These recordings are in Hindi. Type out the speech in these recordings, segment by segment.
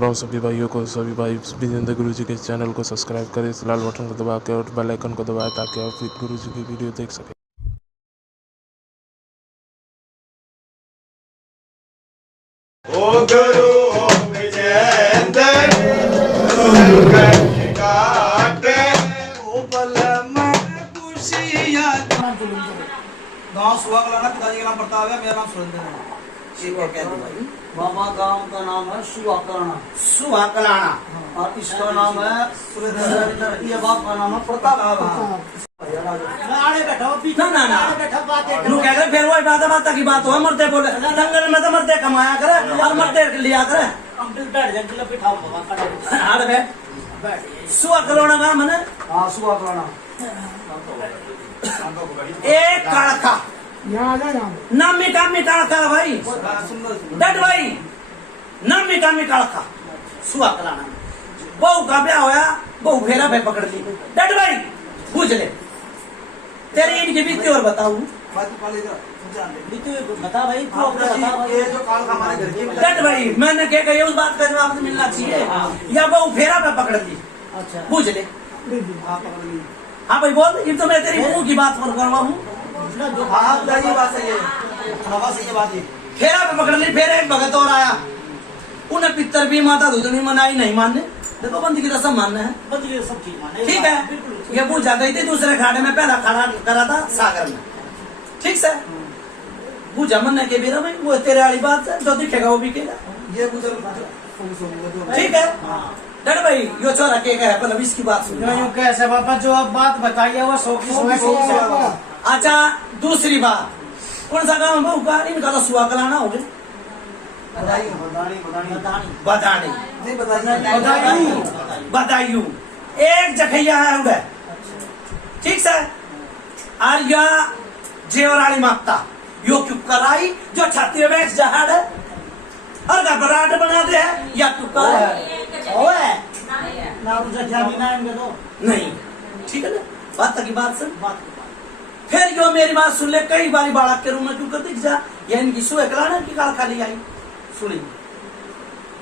राम सभी भाइयों को, सभी भाई विजेंद्र गुरु जी के चैनल को सब्सक्राइब करें, इस लाल बटन को दबा के और बेल आइकन को दबाएं ताकि आप गुरु जी की वीडियो देख सकें। ओ गुरु विजेंद्र गाँव सुहा कलाना, पिताजी का नाम प्रताप है, मेरा नाम सुरेंद्र है। बाबा गांव का नाम है सुहा कलाना। सुहा कलाना और इसका नाम है सुरेंद्र। ये बाप का नाम है प्रताप। आड़े बैठा पीछे ना ना बैठा बातें लोग कह रहे फिर वही बात की बात हो, मरते बोले जंगल में तो मरते कमाया करे और मरते लिया करे। हम दिल बैठ जाए जिला बिठाओ बाबा आड़े बैठ सुहा कलाना नाम है। हाँ सुहा कलाना एक काड़का नामी कामी काड़का भाई डट भाई नामी कामी काड़का सुहा कलाना। बहू का ब्याह होया, बहू फेरा पे पकड़ ली। डट भाई पूछ ले तेरी इनकी बीती और बताऊ। बता भाई तू अपना ये जो काल का हमारे घर की डट भाई मैंने क्या कही उस बात का जवाब तो मिलना चाहिए। या बहू फेरा पे पकड़ ली। अच्छा पूछ ले। हाँ पकड़ ली। हाँ भाई बोल, ये तो मैं तेरी बहू की बात पर करवा हूँ। हाँ बताइए बात सही है, हवा सही है बात ये। फेरा पे पकड़ ली, फिर एक भगत और आया। उन्हें पितर भी माता दूधनी मनाई नहीं मानने। देखो बंदी की रस्म मानना है, बंदी की सब ठीक माने। ठीक है। ये पूछा गई थी दूसरे खाड़े में, पहला खाड़ा करा था सागर में, ठीक से। पूछा मन ने के बेरा भाई वो तेरे वाली बात है, जो दिखेगा वो बिकेगा, ये गुजर ठीक है। डर भाई यो चोरा के है, पर अब इसकी बात सुन। यूँ कैसे बाबा जो आप बात बताइए वो सौ की सौ। अच्छा दूसरी बात, कौन सा काम बहू का? इनका तो सुहा कलाना हो गया। बदायूं एक जखैया है उधर, ठीक से। आर्या जेवराली माता यो क्यों कराई जो छाती में बैठ जहाड़ है और घबराहट बना दे है या क्यों कर ना तुझे क्या बिना इनके दो नहीं, ठीक है ना। बात की बात सुन। फिर यो मेरी बात सुन ले, कई बारी बालक के रूम में क्यों कर दिख जा, या इनकी सुहा कलाना की काल खाली आई सुनी।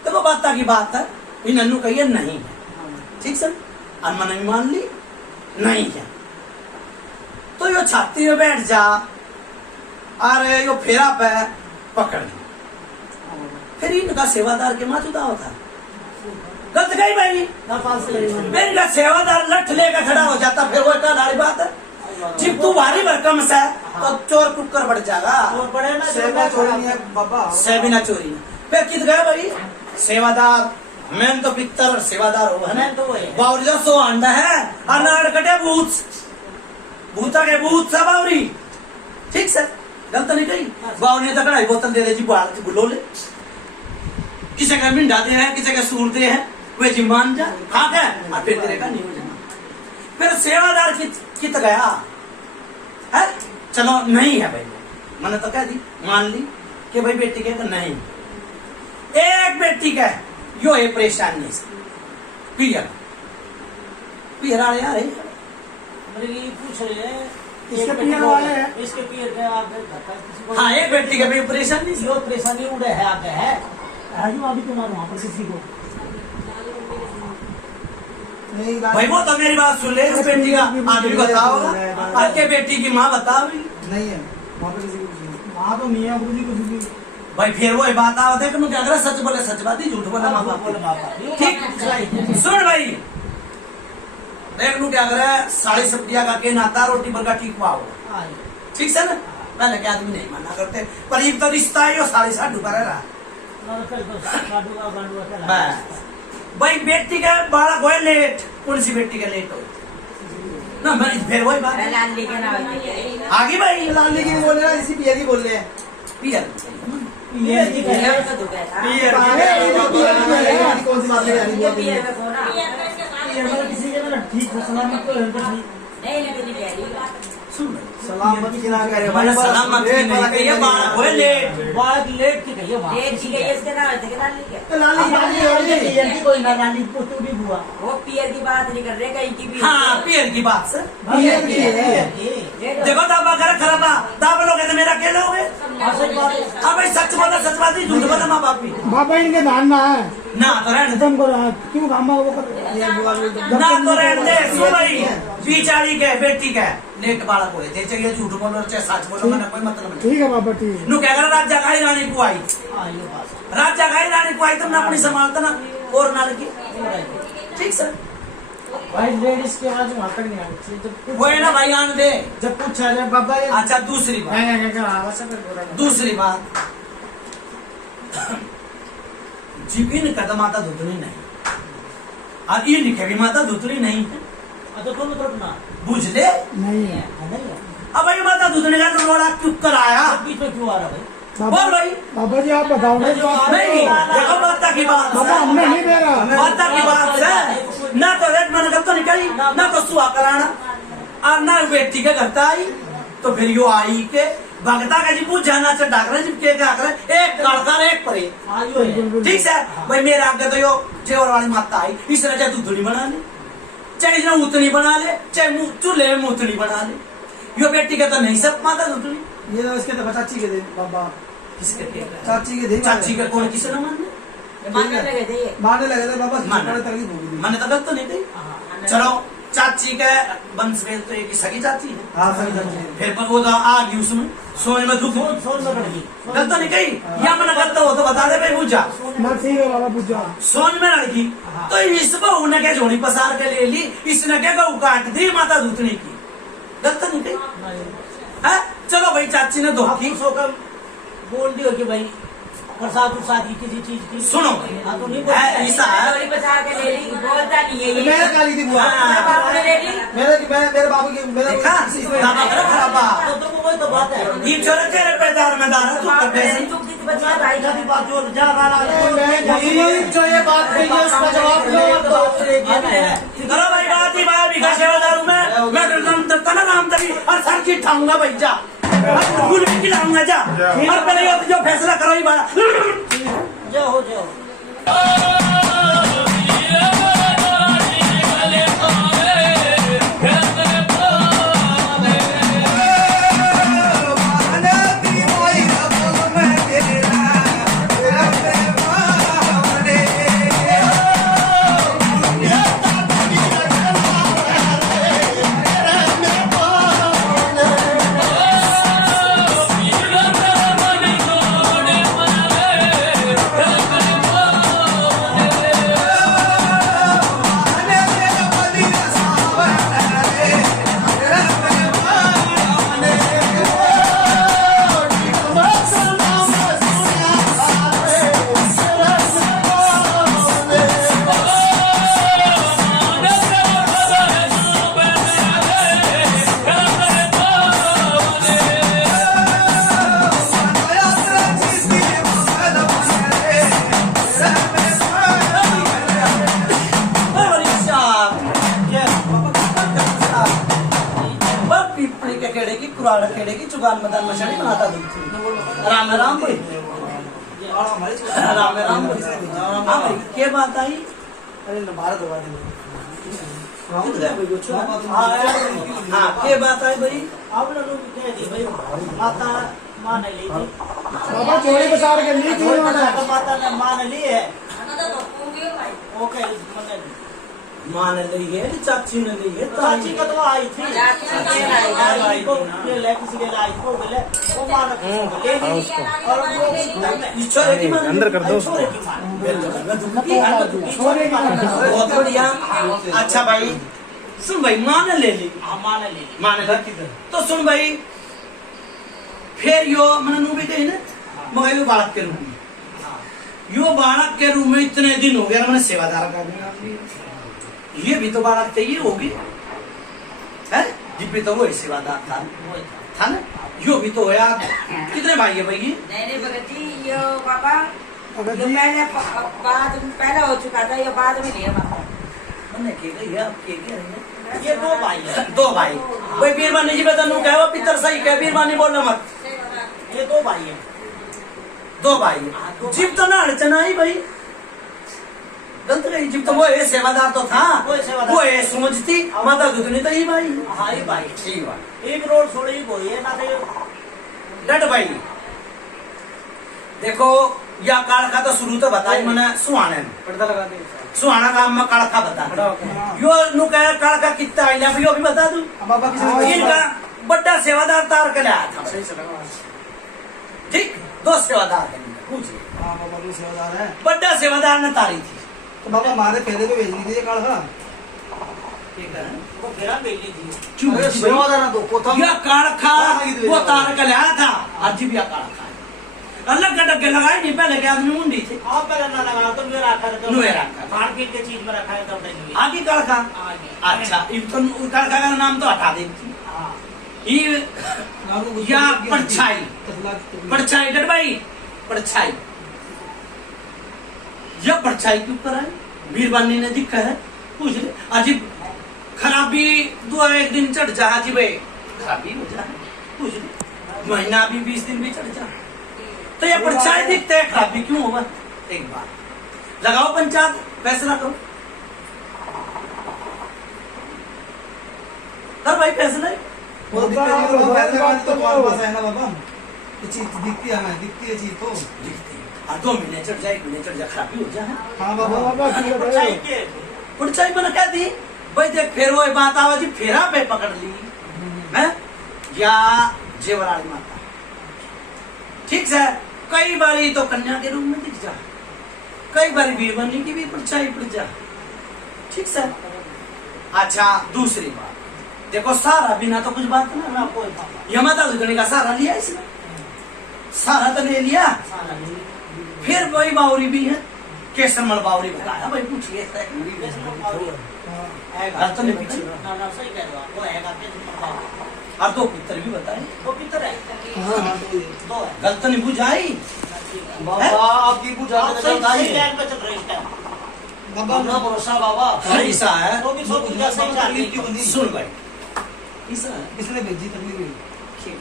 देखो बात की बात है, इन अन्नू कहिए नहीं है, ठीक से। अनमन नहीं मान ली नहीं है तो यो छाती में बैठ जा और यो फेरा पे पकड़ ली। फिर इनका सेवादार के माँ जुदा होता गलत गई भाई। इनका सेवादार लठ लेकर खड़ा हो जाता, फिर वो एक बात है। जब तू भारी भरकम से तो चोर कुकर बढ़ जाएगा, सेबिना चोरी ना। फिर कित गए भाई सेवादार, मैं तो पितर सेवादार हो है तो बावरी सो अंडा है अनाड़ कटे भूत भूता के भूत सा बावरी, ठीक से। गलत नहीं कही बावरी तो कढ़ाई बोतल दे दे जी बाल की बुलो ले, किसी का मिंडा दे हैं किसी का सूर दे हैं, वे जी मान जा खा के और फिर तेरे का नहीं हो जाना। फिर सेवादार कित गया है, चलो नहीं है भाई, मैंने तो कह दी मान ली कि भाई बेटी के नहीं, एक बेटी का यो है परेशानी से पियर पियर आ यार पूछ रहे हैं इसके पियर वाले हैं, इसके पियर के आप हाँ एक बेटी का भी परेशानी यो परेशानी उड़े है आगे है अभी तुम्हारे वहाँ पर किसी को भाई। वो तो मेरी बात सुन ले, इस बेटी का आदमी बताओ, आपके बेटी की माँ बताओ नहीं है वहाँ पर किसी को, वहाँ तो नहीं है गुरु जी को भाई। फिर वो बात आओ देख क्या करे, सच बोले सच बात ही, झूठ बोले माँ बाप, ठीक। सुन भाई देख लू क्या करे, साड़ी सब्जिया का के नाता रोटी बरका ठीक पाओ, ठीक से ना। पहले के आदमी नहीं माना करते, पर एक तो रिश्ता है यो साड़ी साठ डूबा रहा भाई। बेटी का बालक हो लेट, कौन सी बेटी का लेट हो ना, मैं फिर वही बात आगे भाई। लाली की बोल रहे हैं, इसी पियर की बोल रहे हैं। पियर कौन सी बात है किसी के ठीक हो सलामत सलामत की ना करे भाई, सलामत की नहीं कहिए, बालक होए लेट, बालक लेट की कहिए वहाँ लेट की कहिए, इसके नाम है लाली पियर की कोई ना, लाली पुतू भी हुआ वो पियर की बात नहीं कर रहे कहीं की भी। हाँ पियर की बात से पियर की है। देखो दाबा कर खराबा दाबा लोग मेरा अकेले हो गए। हाँ भाई सच बोला सच बात ही, झूठ बोला माँ बाप भी। बाबा इनके धान ना है ना तो रहने दे, खत्म करो क्यों काम वो कर ना तो रहने दे। सुन भाई, बिचारी के बेटी के नेट बालक हुए थे, चाहे झूठ बोलो चाहे सच बोलो, मैंने कोई मतलब नहीं। ठीक है बाबा ठीक है। नु क्या कर राजा गाई रानी को आई, राजा गाई रानी को आई, तुमने अपनी संभालता ना और ना लगी। ठीक सर, भाई लेडीज के आवाज वहाँ तक नहीं आनी चाहिए। जब वो है ना भाई आने दे। जब पूछा जाए बाबा ये अच्छा दूसरी बात, दूसरी बात, जीविन कदम माता धुतनी नहीं, और ये लिखे भी माता धुतनी नहीं है, तो कौन करना बुझ ले। नहीं है अब भाई माता धुतनी का तो रोड़ा क्यों कराया, बीच में क्यों आ रहा भाई? बोल भाई। बाबा जी आप बताओ ना जो नहीं देखो माता की बात बाबा हमने नहीं दे रहा। माता की बात है ना, तो रेट मैंने तो निकली ना, तो सुहा कराना और ना बेटी के घर आई, तो फिर यो आई के भगता का जी पूछ जाना से डाकरे जी के क्या करे, एक लड़का एक परे। ठीक है भाई, मेरे आगे तो यो जेवर वाली माता आई, इसने चाहे दूधनी बना ले, चाहे इसने उतनी बना ले, चाहे चूल्हे में उतनी बना ले, यो बेटी का तो नहीं सब माता दूधनी। ये तो इसके तो चाची के दे बाबा, किसके चाची के दे, चाची का कौन किसे न मानने, मानने लगे थे ये। मारने लगे थे बाबा। मैंने तो गलत तो नहीं कही। चलो चाची के वंश में तो एक सगी चाची है, हाँ सही चाची फिर वो तो आ गई उसमें सोच में दुख, गलत तो नहीं कही, या मैंने गलत हो तो बता दे भाई पूछा। ना ठीक है बाबा पूछ जाओ। सोच में लड़की तो इस बहू ने क्या झोड़ी पसार के ले ली, इसने क्या गऊ काट दी माता दूतनी की, गलत तो नहीं कही है। चलो भाई चाची ने धोखी बोल दियो कि भाई प्रसाद की किसी चीज की सुनो, हाँ तो नहीं ऐसा है चोरी बचा के ले ली, बोलता नहीं है ये। मेरे काली थी बुआ, बाबू ने ले ली। मेरे बाबू की मेरा देखा दादा करो खराबा, तो वही तो बात है। ये छोरे तेरे पैदार में दाना तू कर पैसे दे। चुप थी तो बचा भाई का भी बात जो जा जो ये बात कही है उसका जवाब दो। करो भाई बात ही बात भी का सेवादार हूं मैं तो नाम तक ना नाम तभी और सर की ठाऊंगा भाई जा, फूल भी खिलाऊंगा जा, और पहले ये जो फैसला करो ही बड़ा जाओ जाओ। खेड़े की चुगान मदन मछली बनाता राम राम भाई, राम राम भाई क्या बात आई? अरे भारत हाँ क्या बात आई भाई? आप लोग कह दी भाई माता मान ली थी बाबा, चोरी बसार के ली थी माता ने मान ली है। ओके माँ ने ली है, चाची ने ली है, चाची का तो आई थी, चाची ने आई को ले किसी के लाई को बोले वो मान ले ली और वो छोरे की मान अंदर कर दो उसको। छोरे की बहुत बढ़िया। अच्छा भाई सुन भाई, माँ ने ले ली, मान ली माँ ने तो सुन भाई, फिर यो मैंने नू भी कही ना मगर यो बालक के रूप में, यो बालक के रूप में इतने दिन हो गया मैंने सेवादार का, ये भी तो बालक थे, ये होगी है जी भी तो वो सेवादार था ना, यो भी तो होया। कितने भाई है भाई ये? नहीं भगत जी, यो पापा यो पहले हो चुका था, ये बाद में लिया पापा। मैंने के गई है, अब के रही है? ये दो भाई है, दो भाई। कोई बीरबानी जी बता नू क्या वो पितर सही क्या, बीरबानी बोलना मत। ये दो भाई है, दो भाई जीव तो ना अड़चन आई भाई, गलत गई जीव तो वो है सेवादार तो था, वो है समझती माता दुधनी तो ही भाई। हाँ ही भाई ठीक बात, एक रोड छोड़ी ही बोई है ना तो डट भाई। देखो या कालखा तो शुरू तो बताई मैंने सुहाने में पर्दा लगा दे सुहाना काम में कालखा बता खड़ा होकर यो नु कह कालखा कितना आइला यो भी बता दूं बाबा किसी इनका बड़ा सेवादार तार के लाया था सही चला ठीक 2 सेवादार के पूछिए हाँ बाबा भी सेवादार है बड़ा सेवादार ने तारी थी तो बाबा हमारे फेरे पे भेज दीजिए कालखा ठीक है वो घेरा भेज लीजिए क्यों सेवादार ना दो कोथा या कालखा वो तार के लाया था आज भी कालखा अलग गटके लगाए नहीं पहले के आदमी मुंडी थे आप पहले ना लगा तो मेरा रखा है तो नुए रखा। खान पीन के चीज में रखा है तो नहीं आगे कालखा आगे अच्छा इनको कालखा का नाम तो हटा देती हाँ ये या परछाई परछाई डर भाई परछाई यह परछाई के ऊपर है बीरबानी ने दिखा है पूछ ले अजीब खराबी 2-1 दिन चढ़ जा अजीब खराबी हो जाए पूछ ले महीना भी 20 दिन भी चढ़ जा तो ये परछाई दिखते है खराबी क्यों होगा एक बार लगाओ पंचायत फैसला करो कर भाई फैसला वो दिक्कत नहीं तो पहले बात तो तुम्हारे पास है ना बाबा ये चीज दिखती है हमें दिखती है चीज तो हाँ 2 महीने चढ़ जाए 1 महीने चढ़ जाए खराबी हो जाए हाँ बाबा परछाई के परछाई मैंने क्या दी भाई देख फिर वो बात आवा जी फेरा पे पकड़ ली है या जेवराली माता ठीक है कई बारी तो कन्या के रूप में दिख जा कई बारी बीरबनी की भी परछाई पड़ जा ठीक है अच्छा दूसरी बात देखो सारा बिना तो कुछ बात ना कोई यमाता दुगनी का सारा लिया इसने सारा तो ले लिया फिर वही बावरी भी है केसरमल बावरी बताया भाई पूछिए तो नहीं पीछे ना सही कह रहे हो वो है और 2 पितर भी बताए वो किधर है दो है गलत नहीं बुझाई बाबा आपकी पूजा आप सही सही लाइन पे चल रहे इस टाइम बाबा अपना भरोसा बाबा ऐसा है वो भी सब पूजा सही चल रही क्यों नहीं सुन भाई ऐसा है किसने भेजी तकलीफ हुई ठीक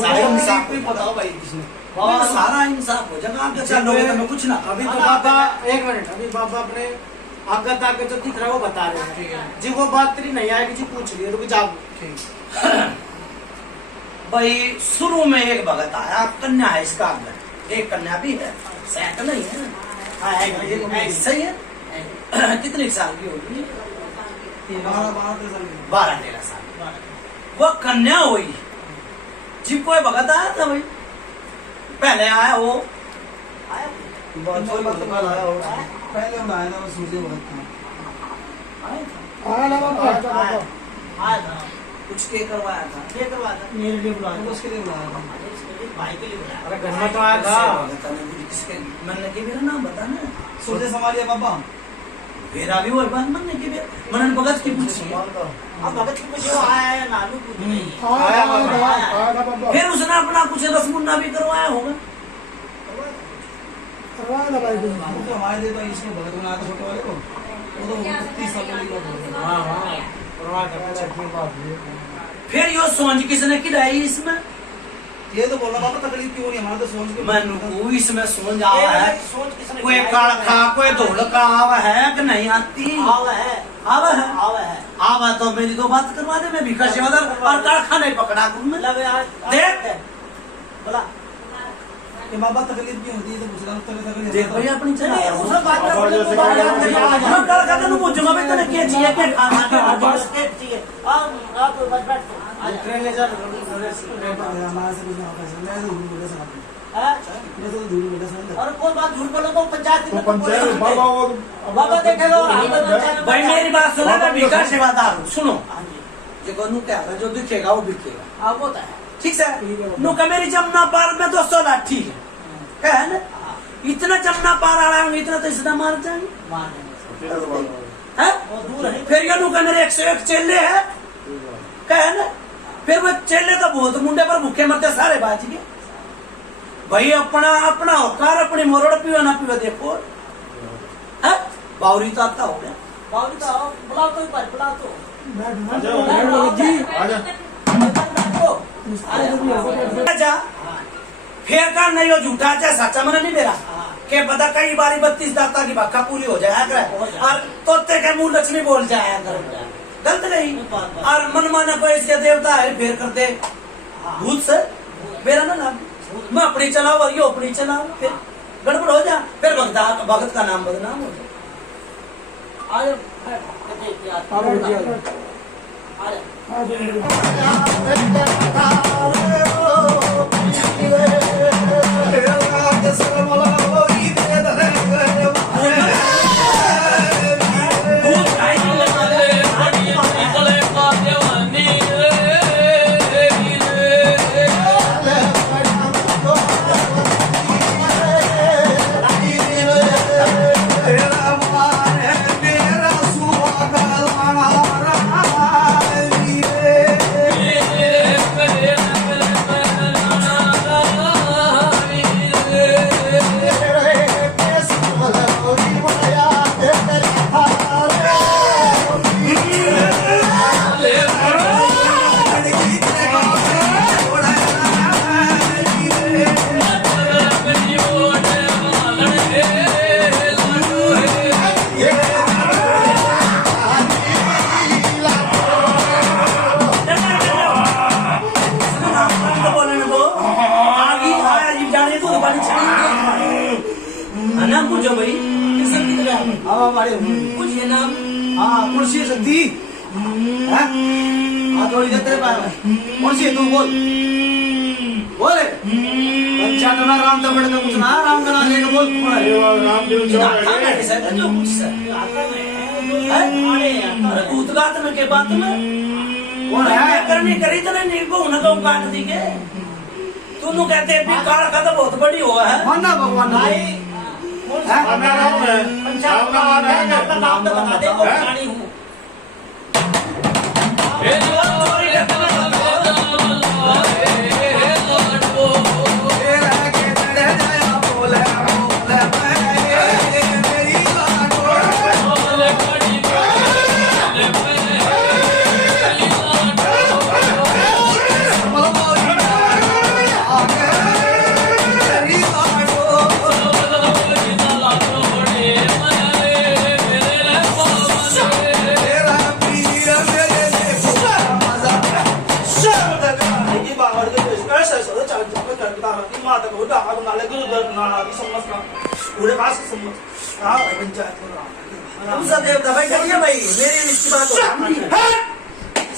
सारा है इंसाफ कोई बताओ भाई किसने बाबा सारा इंसाफ हो जाएगा आगे चलोगे तो मैं कुछ ना अभी तो बाबा 1 मिनट अभी बाबा अपने आगत आगे जो दिख रहा है वो बता रहे हैं जी वो बात तेरी नहीं आएगी जी पूछ रही है तो कुछ आप भाई शुरू में एक भगत आया कन्या है इसका अंदर एक कन्या भी है सैक नहीं है है सही है कितने साल की होगी 12-13 साल वो कन्या हुई जी कोई भगत आया था भाई पहले आया वो पहले उड़ाया ना वो सूर्य भगत आया था कुछ के करवाया था ये करवा था मेरे लिए बुलाया उसके लिए उड़ाया था भाई के लिए बुलाया अरे घर में तो आया था किसके मन के मेरा नाम बता ना सूर्य संभालिए बाबा मेरा भी वही बात मन के मनन भगत की पूछी अब भगत की कुछ आया है नालू कुछ नहीं आया फिर उसने अपना कुछ रसमुन्ना भी करवाया होगा तो हमारे लिए तो इसको भगत बनाया था छोटे वाले को वो तो 30 साल के लिए हाँ हाँ परवाह करना फिर यो सोच किसने खिलाई इसमें ये तो बोलना बाबा तकलीफ क्यों नहीं हमारा तो सोच के मन को इसमें सोच आवा है सोच किसने कोई कालखा कोई धोलका आवा है कि नहीं आती आवा है आवा है आवा है आवा तो मेरी तो बात करवा दे मैं भिखा सेवादार और कालखा नहीं पकड़ा तुम मतलब यार देख। बोला कि बाबा तकलीफ क्यों होती है तो पूछ रहा हूँ तकलीफ देख भैया अपनी चला नहीं उसने बात में बोले तो बात याद करिए हम कालखा का नु जमा में तने क्या चाहिए क्या खाना क्या बस के चाहिए आप बस बैठ ट्रेन ले जा हमारे से कुछ ना होता है मैं तो झूठ बोले सर हां मैं तो झूठ बोले सर और कोई बात झूठ बोलो तो पंचायत में बाबा देखेगा और हम पंचायत भाई मेरी बात सुनो मैं भिखा सेवादार हूँ सुनो हां जी जो कहूँ क्या है जो दिखेगा वो बिकेगा आप होता है ठीक है नु का मेरी जमुना पार में 200 लाठी है क्या है ना इतना जमुना पार आ रहा हूँ इतना तो इसदा मार जाएंगे मान है वो दूर है फिर ये नु का मेरे 101 चेले है क्या है ना फिर वो चेले तो बहुत मुंडे पर भूखे मरते सारे बाज गए भाई अपना अपना औकार अपनी मोरड़ पीवा ना पीवा देखो है बावरी तो आता हो गया बाबू तो आओ बुलाओ तो एक बार बुलाओ तो अच्छा फिर का नहीं हो झूठा चाहे सच्चा मन नहीं मेरा के पता कई बारी 32 दाता की भक्का पूरी हो जाया करे और तोते के मुंह लक्ष्मी बोल जाया करे गलत नहीं और मन माना कोई इसके देवता है फिर करते भूत से मेरा ना नाम मैं अपनी चलाऊ और ये अपनी चलाऊ फिर गड़बड़ हो जा, फिर भगत का नाम बदनाम हो जाए। आ जाओ, नाम पूछो भाई, किसम की तरह हमारे कुछ ये नाम। हाँ कुर्सी शक्ति, हाँ थोड़ी देर तेरे पास कौन सी है, तू बोल बोले। अच्छा तो ना राम तबड़ का कुछ ना, राम का नाम लेके बोल। रामदेव जो कुछ सर अरे उद्घाट में के बात में कौन है करनी करी तो नहीं को उन्हें तो काट दी के तू कहते कार का तो बहुत बड़ी हुआ है मानना भगवान भाई आपका नाम तो बता दे, वो प्राणी हूँ।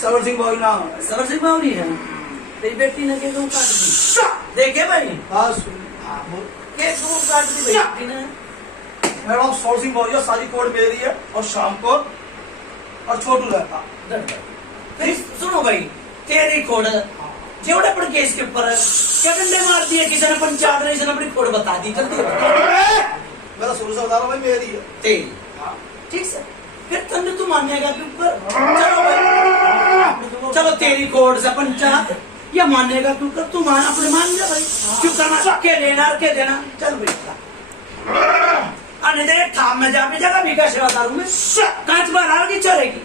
सवर सिंह बावरी नाम, सवर सिंह बावरी है तेरी बेटी ने के काट दी देखे भाई। हाँ के काट दी बेटी ने। मेरा नाम सवर सिंह बावरी, सारी कोड मेरी है और शाम को और छोटू रहता। फिर सुनो भाई, तेरी कोड जेवड़े पर केस के ऊपर क्या डंडे मार दिए किसी ने, पंचायत ने किसी ने अपनी कोड बता दी, जल्दी मेरा शुरू से बता रहा हूँ भाई मेरी है तेरी। ठीक है फिर तंद तू मानेगा के ऊपर। चलो भाई चलो तेरी कोड से पंचायत या मानेगा तू कर, तू मान अपने मान ले भाई, क्यों करना के लेना के देना। चल भाई आने दे थाम में जा भी जगह भी का सेवादार में कांच बार आगे चलेगी।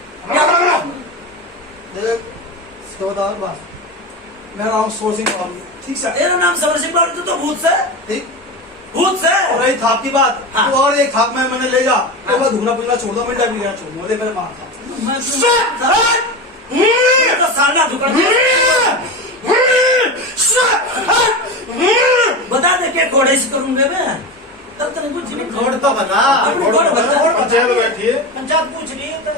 सेवादार बात मेरा नाम सवर सिंह बावरी, ठीक है। तेरा नाम सवर सिंह बावरी, तो भूत से ठीक भूत से और रही थाप की बात। हाँ। तो और एक थाप में मैंने ले जा तो मैं धुना पुजना छोड़ दो, मिंटा भी लेना छोड़ दो, मेरे मार था तो साला दुकान बता दे क्या घोड़े से करूंगे मैं, तब तक कुछ नहीं। घोड़ तो बता, घोड़ बता। पंचायत बैठी है, पंचायत पूछ रही है तो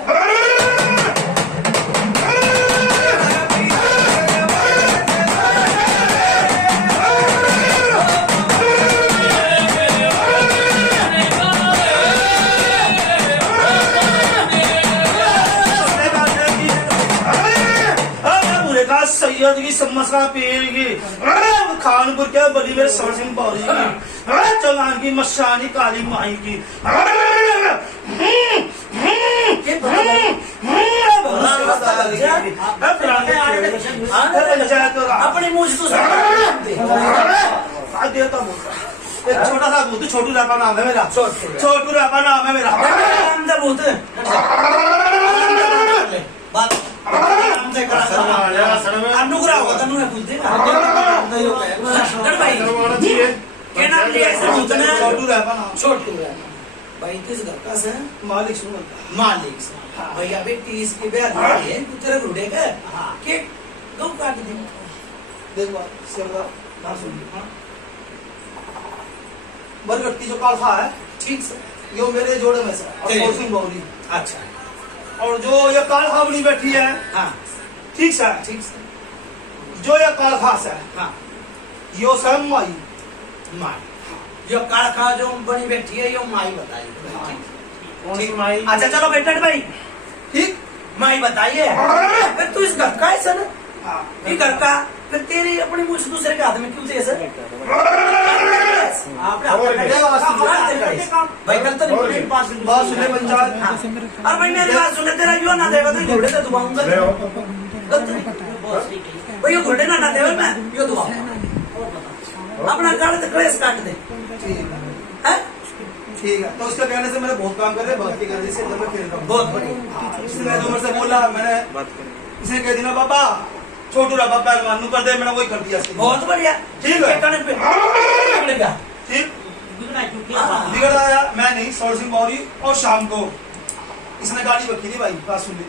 सैयद की समस्या पीर की खानपुर के बड़ी मेरे सवर सिंह बावरी की चौगान की मशानी काली माई की अपने मुंह से देता एक छोटा सा भूत छोटू रापा नाम है मेरा, छोटू रापा नाम है मेरा। भूत बात अनुग्रह होगा तनु है पूछते भाई क्या नाम लिया ऐसा भूत ने? छोटू रापा नाम। छोटू है भाई, किस घर का से? मालिक सुन मालिक से भैया बेटी इसकी ब्याह है तेरे रूढ़े का के गौ काट दी। देख बात सेवा बात सुन बरगट्टी जो कालखा है ठीक से। यो मेरे जोड़े में से और ठीक। सोसिंग बावरी अच्छा और जो ये कालखा बनी बैठी है हाँ ठीक से ठीक से। जो ये कालखा से हाँ यो स्वयं माई माई जो कालखा जो बनी बैठी है यो माई बताई। कौन सी माई? अच्छा चलो बेटा भाई ठीक माई बताइए। फिर तू इस घर का है सर हाँ। ये घर का फिर तेरी अपनी मुझ दूसरे के हाथ में क्यों दे सर? आपने हाथ में देगा वास्तव काम भाई कल तो नहीं मेरी बात सुन। बात सुने पंचायत हाँ। और भाई मेरी बात सुने तेरा यो ना देगा तो घोड़े से दुआऊंगा। भाई यो घोड़े ना देगा मैं यो दुआऊंगा। अपना काट दे क्लेश काट दे। हैं? ठीक है तो उसके कहने से मैंने बहुत काम करे भक्ति कर दी से मैं खेल रहा हूँ बहुत बढ़िया। इसने जो मेरे से बोला मैंने इसने कह दिया बाबा छोटू रहा बाबा मानू कर दे मैंने वही कर दिया इसके लिए। बहुत बढ़िया। ठीक है। कहने पे ठीक बिगड़ा क्यों किया बात? बिगड़ आया मैं नहीं सौर सिंह मौर्य और शाम को इसने गाली बकी थी भाई बात सुन ली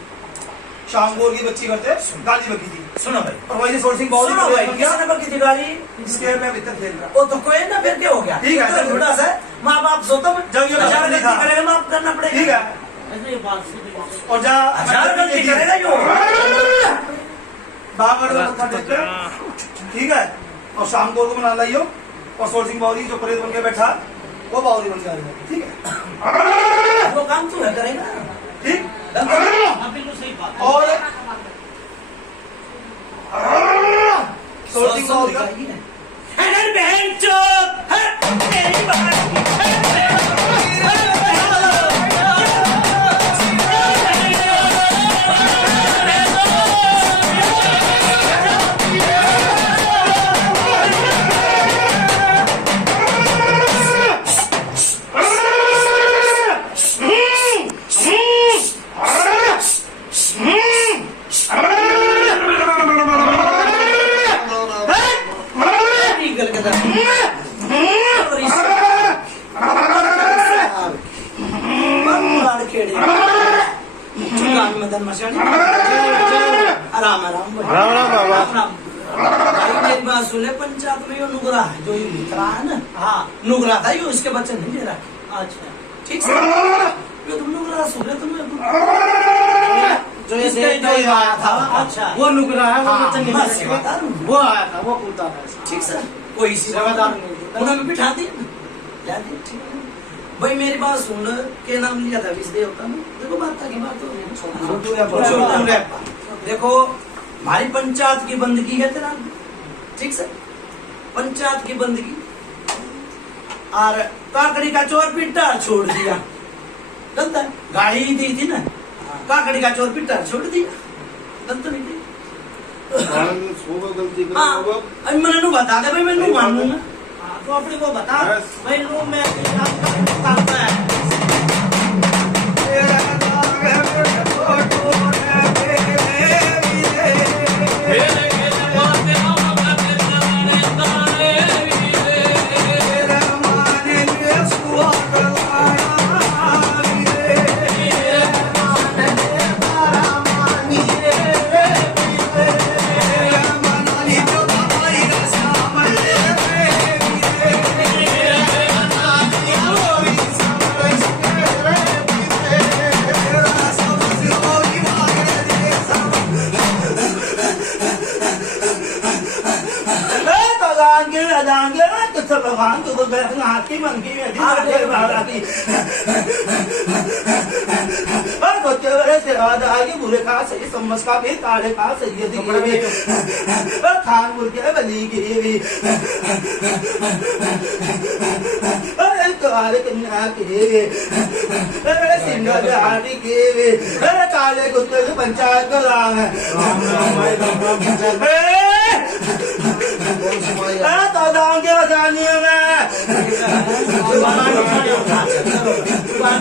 शाम को की बच्ची करते गाली बकी थी सुनो भाई और वही सौर सिंह सुनो भाई मौर्य किसने बकी थी गाली? इसके मैं भीतर खेल रहा वो तो कोई ना फिर क्या हो गया? ठीक है, तो चलो। झूठा सा माँ बाप सोता जब ये हजार नहीं गलती था। करेगा माफ करना पड़ेगा। ठीक है ऐसे ये बात से और जा हजार गलती करेगा यो। बागड़ में मत्था टेक कर, ठीक है और शाम को बना लाइयो और सौर सिंह बावरी जो प्रेत बन के बैठा वो बावरी बन जाएगा ठीक है वो काम तू है करेगा। ठीक हाँ, बिल्कुल सही बात है। और सौर सिंह बावरी का अरे बहन चोप है तेरी बात। आराम आराम राम राम बाबा। भाई मेरी बात सुने पंचायत में यो नुगरा है जो ये भितरा है ना हाँ नुगरा था यो इसके बच्चे नहीं दे रहा अच्छा ठीक से यो तुम नुगरा सुने तुम्हें जो ये इसका देखता ही आया था अच्छा वो नुकरा है वो हाँ, बच्चा नहीं बस मिलेगा। बता दूं। वो आया था वो कूदा था ठीक सर कोई सेवादार नहीं उन्होंने बिठा दी जा दी ठीक है भाई मेरी बात सुन के नाम लिया था विष देवता ने देखो बात था की बात हो छोटू या छोटू रैपा। देखो हमारी पंचायत की बंदगी है तेरा ठीक सर पंचायत की बंदगी और काकड़ी का चोर पिट्टा छोड़ दिया गलत है गाड़ी दी थी ना काकड़ी का चोर पिट्टा छोड़ दिया गलत नहीं थी गलती हाँ अब मैंने बता दे भाई मैं मानूंगा हाँ, तो अपने को बता बस। भाई रूम में काम करता है भगवान तो हाथ की मन की आगे बुरे का सही समझ का भी तारे का सही खान मुर्गे बली गिरी काले कन्या के सिंगार के काले कुत्ते पंचायत का राम है तो दांगे बजानी है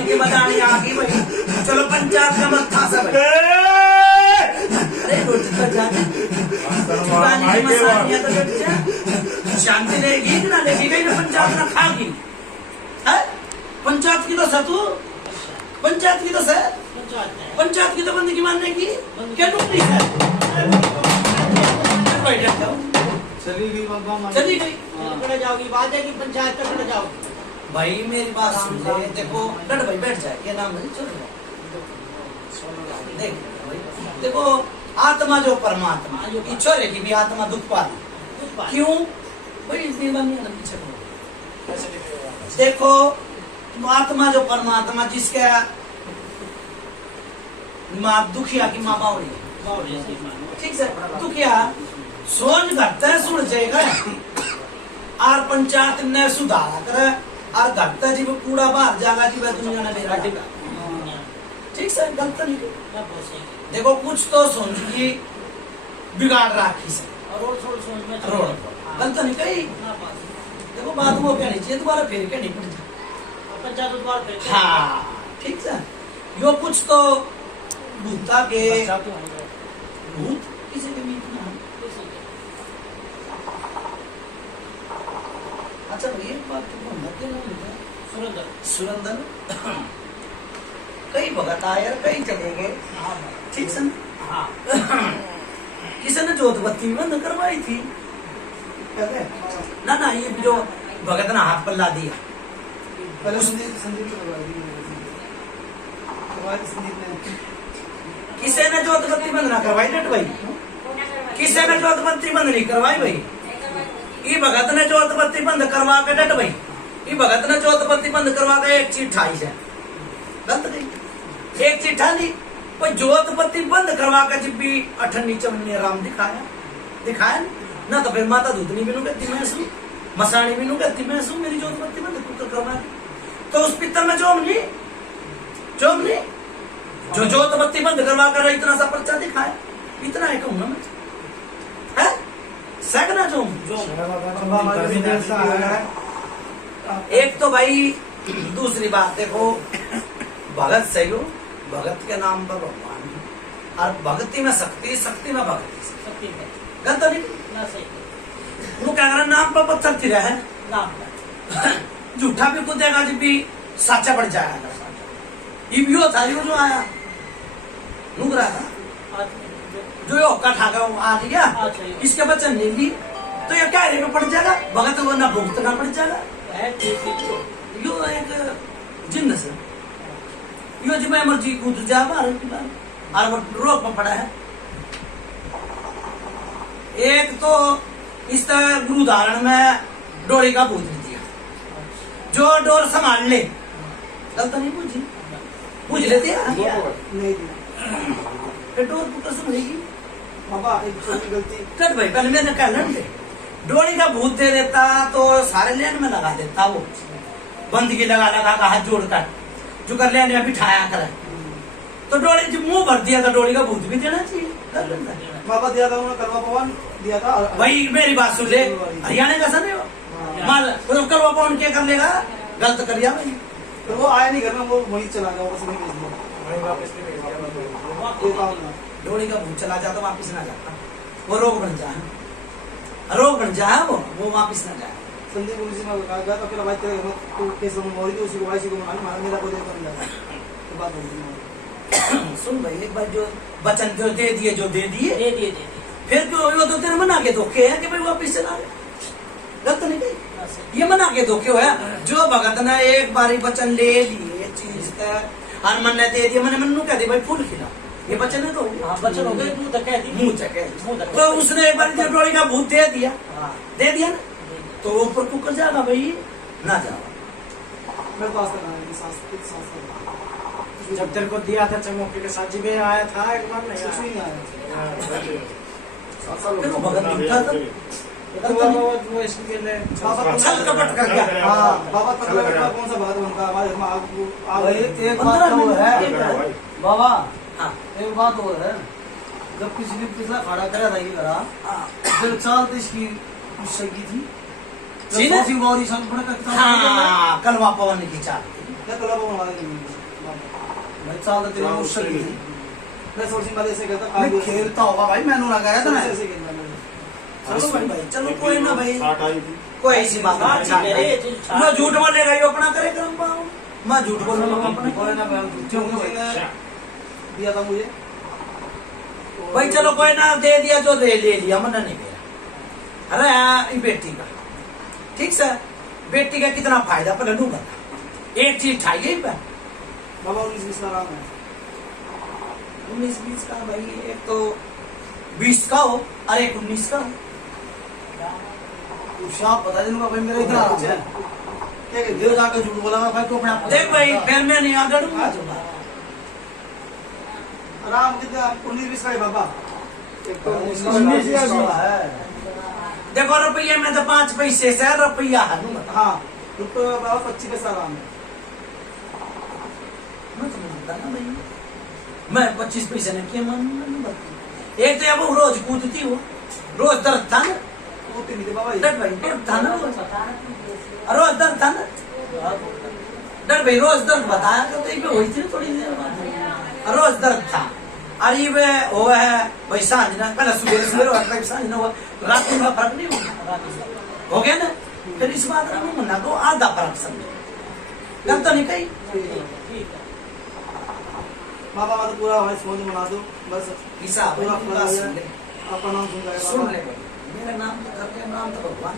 की बतानी आगे भाई चलो पंचायत का मत्था सब अरे रोटी तो जाने की मसालियाँ तो कट जा शांति रहेगी कि ना रहेगी कहीं ना पंचायत ना खागी है पंचायत की तो सतु पंचायत की तो सर पंचायत की तो बंदगी मानने की क्या नौकरी है बैठ जाओ चली गई बाबा चली गई जाओगी बात है कि पंचायत तक जाओगी भाई मेरी बात सुन ले, देखो लड़ भाई बैठ जाए, ये नाम नहीं चल रहा। देख भाई, देखो आत्मा जो परमात्मा इच्छा है कि भी आत्मा दुख पाए, क्यों भाई इतनी बानी है पीछे को। देखो आत्मा जो परमात्मा जिसके माँ दुखिया की माँ बावड़ी, ठीक है दुखिया सोच घटता है सुन जाएगा और पंचायत ने सुधारा करे और घटता जी वो कूड़ा बाहर जाएगा जी वह दुनिया ने बेरा ठीक है गलत नहीं। देखो कुछ तो सोच की बिगाड़ रखी से रोड गलत नहीं कही। देखो बात वो क्या नहीं चाहिए दोबारा फिर के नहीं पड़ जाए। हाँ ठीक है यो कुछ तो भूता के भूत किसी के भी अच्छा भाई एक बात तो सुरंदर कई भगत आए कई चले गए ठीक है किसी ने जोत बत्ती बंद करवाई थी ना ये जो भगत ने हाथ पल्ला दिया पहले संदीप किसी ने जोत बत्ती बंद ना करवाई नट भाई, किसी ने जोत बत्ती बंद नहीं करवाई भाई। ये भगत ने जोत बत्ती बंद करवा के डट भाई, ये भगत ने जोत बत्ती बंद करवा के एक चिट्ठा ही है गलत नहीं, एक चिट्ठा नहीं कोई जोत बत्ती बंद करवा के जब भी अठन्नी चवन्नी राम दिखाया ना तो फिर माता दूधनी भी कहती मैं सू मसाणी भी कहती मैं सू मेरी जोत बत्ती बंद करवा तो उस पितर में जोमनी जो जोत बत्ती बंद करवा कर इतना सा पर्चा दिखाया इतना है कहूँ ना मैं है सगना जो एक तो भाई दूसरी बात देखो भगत सही हो भगत के नाम पर भगवान और भक्ति में शक्ति शक्ति में भक्ति गलत नहीं वो क्या कर नाम पर पत्थर तिरा है झूठा भी कूदेगा जब भी साचा पड़ जाएगा ये भी था जो आया रुक रहा था जो ये औका ठाका आ गया इसके बच्चन ले ली तो ये क्या में पड़ जाएगा भगत वो ना भुगतना पड़ जाएगा यो एक जिन्न से यो जब मर्जी कूद जा और वो रोक में पड़ा है। एक तो इस तरह गुरु धारण में डोरी का भूत दिया जो डोर संभाल ले गलत नहीं पूछ लेते नहीं डोर पुत्र सुनेगी बाबा एक छोटी गलती कट भाई पहले मैंने कहा लड़ डोरी का भूत दे देता तो सारे लेन में लगा देता वो बंद की लगा का हाथ जोड़कर जो कर लेने बिठाया करे तो डोरी जब मुंह भर दिया था डोरी का भूत भी देना चाहिए बाबा दिया था उन्होंने करवा पवन दिया था भाई मेरी बात सुन ले हरियाणा का सन माल करवा पवन क्या कर लेगा गलत कर दिया भाई तो वो आया नहीं घर में वो वहीं चला गया वापस नहीं भेज दिया डोरी का भूत चला जाता वापिस ना जाता वो रोग बन जाए वो वापिस ना जाए। संदीप गुरु जी ने कहा तो फिर भाई तेरे घर में तो केस में मोरी तो उसी को वाइसी को मारा मेरा कोई देता नहीं जाता तो बात होगी सुन भाई एक बार जो वचन जो दे दिए फिर क्यों यो तो तेरे मना के धोखे है कि भाई वापिस चला गलत नहीं कही ये मना के धोखे है जो भगत ने एक बारी वचन ले लिए चीज का और मन ने दे दिया मैंने मनु कह दी भाई फूल खिला ये वचन है तो बचन हो गए मुंह तक तो उसने एक बार डोरी का भूत दे दिया ना तो ऊपर कुकर जाएगा भाई ना जाओ मेरे पास सांस जब तेरे को दिया था चमोके के साथ जी में आया था एक बार कुछ नहीं नहीं आया देखो भगत दिखा था वो इसके लिए छल कपट कर गया हाँ बाबा कौन सा भगत बनता हमारे घर में आग एक बात तो है बाबा हाँ एक बात और है जब किसी ने पिछला खड़ा करा था ये करा जब चाल तो इसकी कुछ सही थी सीने? गौरी सब बड़ा करता हाँ कलवा पवन की चाल क्या कला पवन वाले भाई चाल तो तेरी उस सही थी मैं सोच सिंह वाले से कहता मैं खेलता होगा भाई मैंने ना करा था ना ऐसे खेलता मैं चलो भाई चलो कोई ना भाई कोई ऐसी बात नहीं मैं झूठ बोलेगा ये अपना करे कर्म पाओ मैं झूठ बोलूंगा अपने कोई ना भाई जो मुझे दिया था मुझे भाई चलो कोई ना दे दिया जो ले लिया मना नहीं किया अरे ये बेटी का ठीक सर बेटी का कितना फायदा पर लूंगा एक चीज ठाई गई पर बाबा 19-20 का आराम है 19-20 का भाई एक तो 20 का हो और एक 19 का हो शाप बता दूंगा भाई मेरा इतना आराम है ठीक है देव जाकर झूठ बोला भाई तो अपने आप देख भाई फिर मैं नहीं आ गड़ूंगा आराम कितना 19-20 का है बाबा एक तो 19 का है देखो रुपये में तो 5 पैसे से रुपया है हाँ रुपये बाबा 25 पैसा आराम है मैं तो मानता ना भाई मैं 25 पैसे ने किया मान एक तो अब रोज कूदती हो रोज दर्द था ना वो नहीं थे बाबा डर भाई दर्द था ना रोज दर्द था ना डर भाई रोज दर्द बताया तो ये हुई थी थोड़ी देर बाद रोज दर्द था अरे वे वो है भाई सांझ ना पहले सुबह सुबह और भाई सांझ ना रात में फर्क नहीं होगा हो गया ना फिर इस बात में मना को आधा फर्क समझो गलत नहीं कही बाबा तो पूरा हमारे समझ बना दो बस हिसाब पूरा पूरा सुन ले आपका नाम सुन ले मेरा नाम तो करके नाम तो भगवान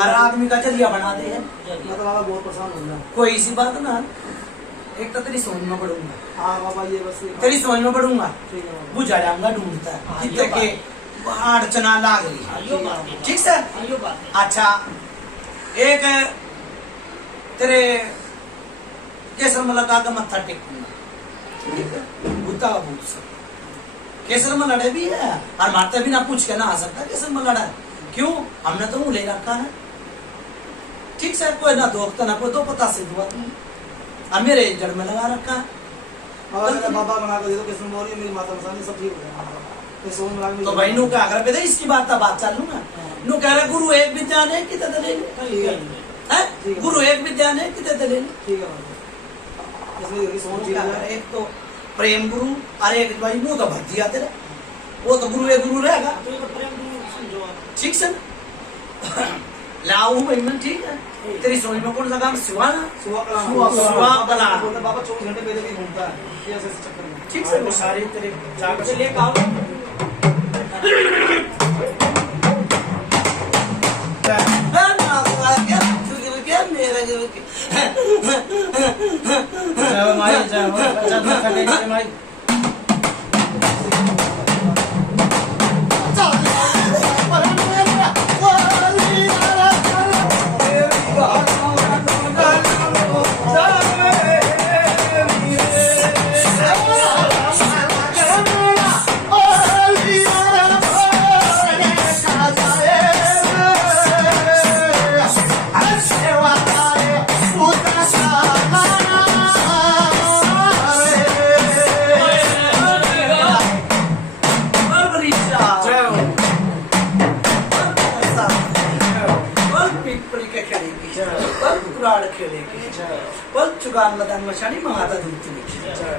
और आदमी का जरिया बना दे है मैं तो बाबा बहुत परेशान हो गया कोई सी बात ना एक तो तेरी समझ में पड़ूंगा हाँ बाबा ये बस तेरी समझ में पड़ूंगा ठीक है बाबा बुझा जाऊंगा ढूंढता है जितने के अड़चना लाग रही ठीक सर अच्छा एक तेरे केसर में लगा के मत्था टेकूंगा ठीक है भूता का भूत सब केसर में लड़े भी है और मारते भी ना पूछ के ना आ सकता केसर में लड़ा है क्यों हमने तो मुंह ले रखा है ठीक सर कोई ना दोखता ना कोई दो पता से दुआ और मेरे जड़ में लगा रखा है बाबा बना कर दे दो किस्म बोली मेरी माता मसानी सब ठीक हो जाएगा तो भाई नु का अगर पे इसकी बात चालू ना नु कह रहे गुरु एक विद्या ने कितने दले है गुरु एक विद्या ने कितने दले ठीक है बाबा इसमें यही समझ ठीक है एक तो प्रेम गुरु और एक भाई मुंह तो भर दिया तेरा वो तो गुरु एक गुरु रहेगा ठीक से लाऊ भाई मैं ठीक है तेरी सोच में कौन सा काम सुहाना सुहा कला बाबा 24 घंटे पहले भी घूमता है ऐसे चक्कर में ठीक से वो सारे तेरे जाकर से लेकर आओ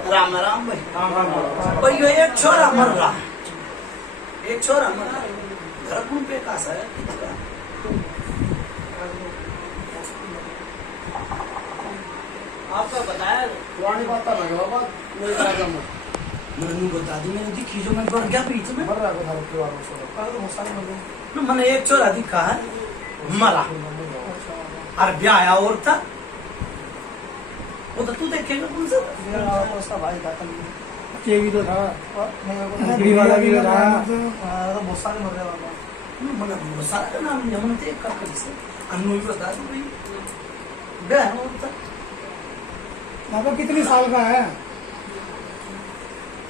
राम राम भाई भाई ये एक छोरा मर रहा घर कौन पे कासा है आपका बताया पुरानी बात था लगा बाबा मेरे राजा में मैंने बता दी मैंने दिखी जो मैं बढ़ गया बीच में मर रहा था घर के वालों से कल तो मसाले मर गए मैंने एक छोरा दिखा है मरा और ब्याह और था वो तो तू देखेगा कौन सा मेरा उसका भाई था कल ये भी तो था नकली वाला भी था तो बहुत सारे मर गए बाबा मतलब बहुत सारा का नाम नहीं हमने एक कर से अन्नू भी बता दो भाई ब्याह और था बाबा कितनी साल का है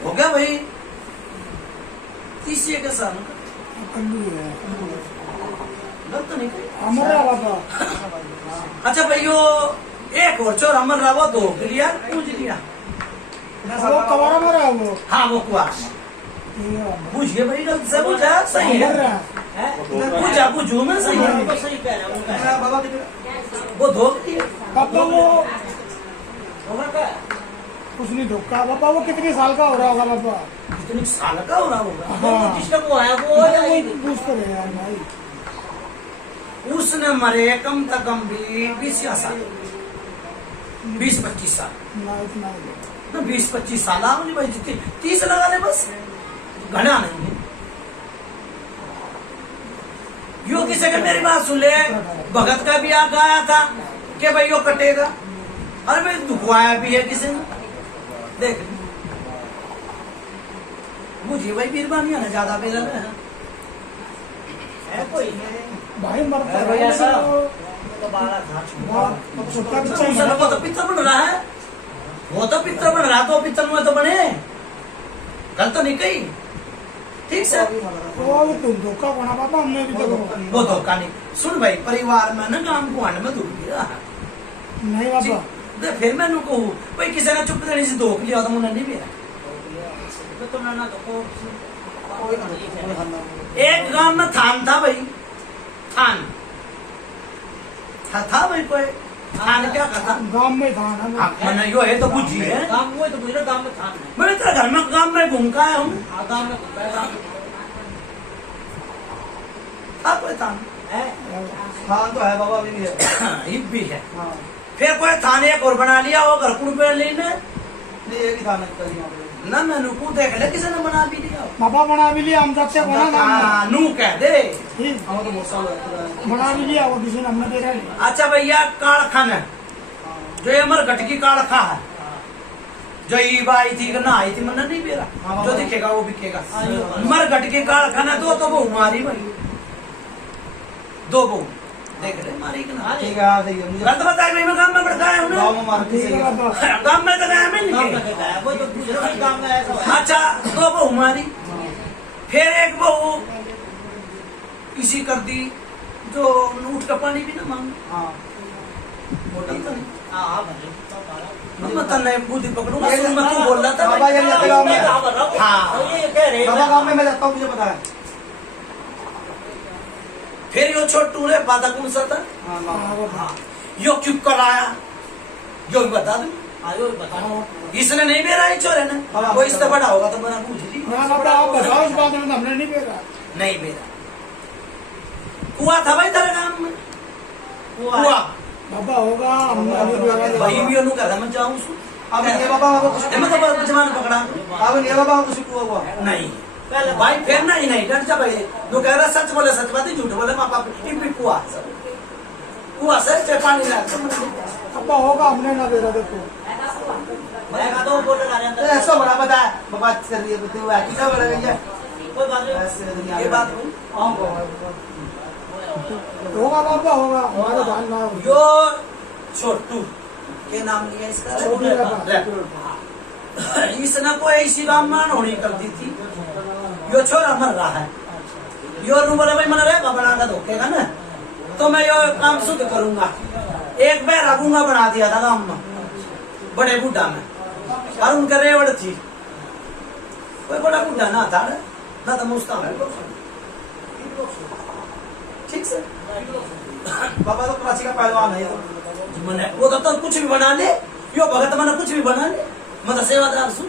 हो गया भाई 30 के साल का कल्लू है गलत नहीं कही अमर है बाबा अच्छा भाई वो एक और चोर अमर रहा वो 2 क्लियर पूछ लिया वो कवारा मरा है वो हाँ वो कुआर पूछ गए भाई गलत से पूछा सही है पूछू मैं सही है सही कह रहा हूँ बाबा कितने वो धोख दिया पापा वो होगा क्या कुछ नहीं धोखा पापा वो कितनी साल का हो रहा होगा पापा कितनी साल का हो रहा होगा हाँ। जिसका वो आया वो हो जाएगी पूछ कर यार भाई उसने मरे कम से कम भी 20 साल 20-25 साल ना इतना ही। तो 20-25 साल नहीं भाई जितनी 30 लगा ले बस घना नहीं है यो किसी का मेरी बात सुन ले, भगत का भी आग आया था कि भाई यो कटेगा, अरे भाई दुखवाया भी है किसी ने। देख मुझे भाई बीरबानी है ना ज्यादा बेला है कोई भाई मरता है है भाई ऐसा तो तो बाला था छोटा बच्चा ही वो तो पित्तर बन रहा है, वो तो पित्तर बन रहा, तो पित्तर में तो बने, गलत तो नहीं कही, ठीक से वो तुम धोखा बना पापा, हमने भी तो वो धोखा नहीं। सुन भाई परिवार में ना काम को आने में दुख गया नहीं बाबा। तो फिर मैंने कहूँ भाई किसी ने चुप देने से धोख लिया तो मुझे नहीं मेरा तो ना तो को एक गांव में थान था भाई, थान था भाई कोई थान क्या करता गांव में था ना मैंने यो है तो बुझी है, गांव में तो पूरा गांव में था मैं तेरे घर में गांव में घूम का आया हूँ, गांव में गांव था कोई थान है हाँ तो है बाबा, अभी भी है। ये भी है। हाँ फिर कोई थान एक और बना लिया, वो घर कुड़ पे लेने नहीं, एक ही था यहाँ पे। ना मैंने को देख ले किसी ने बना भी लिया, बाबा बना भी लिया, हम सबसे बना गांव में नू कह दे। ठीक, हम तो बहुत साल हो गए। बना भी लिया, वो किसी ने हमने देखा नहीं। अच्छा भैया काड़खान है जो ये मर घट की काड़खा है, जो ईब आई थी कि ना आई थी मना नहीं बेरा, जो दिखेगा वो बिकेगा। मर घट की काड़खान है, दो तो वो मारी भाई, दो वो देख रहे मारी कि ना। ठीक है, हाँ सही है। मुझे गलत बताया भाई, मैं गांव में भड़काया हूँ गाँव ना, में मारती ठीक सही है है। बाबा। गांव में तो गया मैं गांव नहीं में गया। गया वो तो पूरा गांव में ऐसा है। अच्छा दो बहू मारी, फिर एक बहू इसी कर दी जो ऊँट का पानी भी ना मांग, हाँ होटल तो नहीं। हां भाई मैं तो नहीं बुद्धि पकड़ूंगा, सुन मैं तू बोल रहा था बाबा भाई। ये रहते गाँव में। हाँ। ये कह रहे बाबा गाँव में मैं जाता हूँ, मुझे पता है। फिर यो छोटू रे बाधा कौन सा था, हाँ हाँ। हाँ यो क्यों कर आया, यो भी बता दूं, आयो बताओ इसने नहीं मेरा ही चोर है ना, कोई इससे बड़ा होगा तो बना पूछ ली, ना बाबा आप बताओ, इस बात में तो हमने नहीं देखा। नहीं मेरा कुआ था भाई तेरे गांव में, कुआ बाबा होगा, हमने नहीं देखा। भाई भी ओनू कर मैं जाऊं सु अब नहीं है बाबा, आपको कुछ मैं तो जमान पकड़ा अब नहीं है बाबा, आपको कुछ हुआ नहीं भाई, फिर नहीं नहीं डर जा भाई, तू कह रहा सच बोले सच बात, झूठ बोले माँ बाप की कुआ कुआ सर से पानी ला बाबा होगा, हमने ना देखा। देखो मैं का तो बोल रहा है ऐसा बड़ा पता है बाबा, कर रही है बुद्धि हुआ कितना बड़ा गई है कोई बात नहीं ऐसे दुनिया ये में। बात हुई। हाँ, होगा बाबा होगा, हमारे ध्यान ना हो। यो छोटू के नाम लिया इसका, छोटू बाबा। इसने कोई ऐसी राममान होनी कर दी थी, यो छोरा मर रहा है, यो रू बोला भाई मन रहेगा बना का धोखेगा ना, तो मैं यो काम शुद्ध करूंगा। एक बार रघुंगा बना दिया था गाँव में बड़े बूढ़ा में, और उनका रेवड़ थी, कोई बड़ा बूढ़ा ना था ना तो मुस्ता ठीक से बाबा तो प्राची का पहलवान है ये तो। मने वो तो कुछ भी बना ले, यो भगत मने कुछ भी बना ले, मतलब सेवादार सु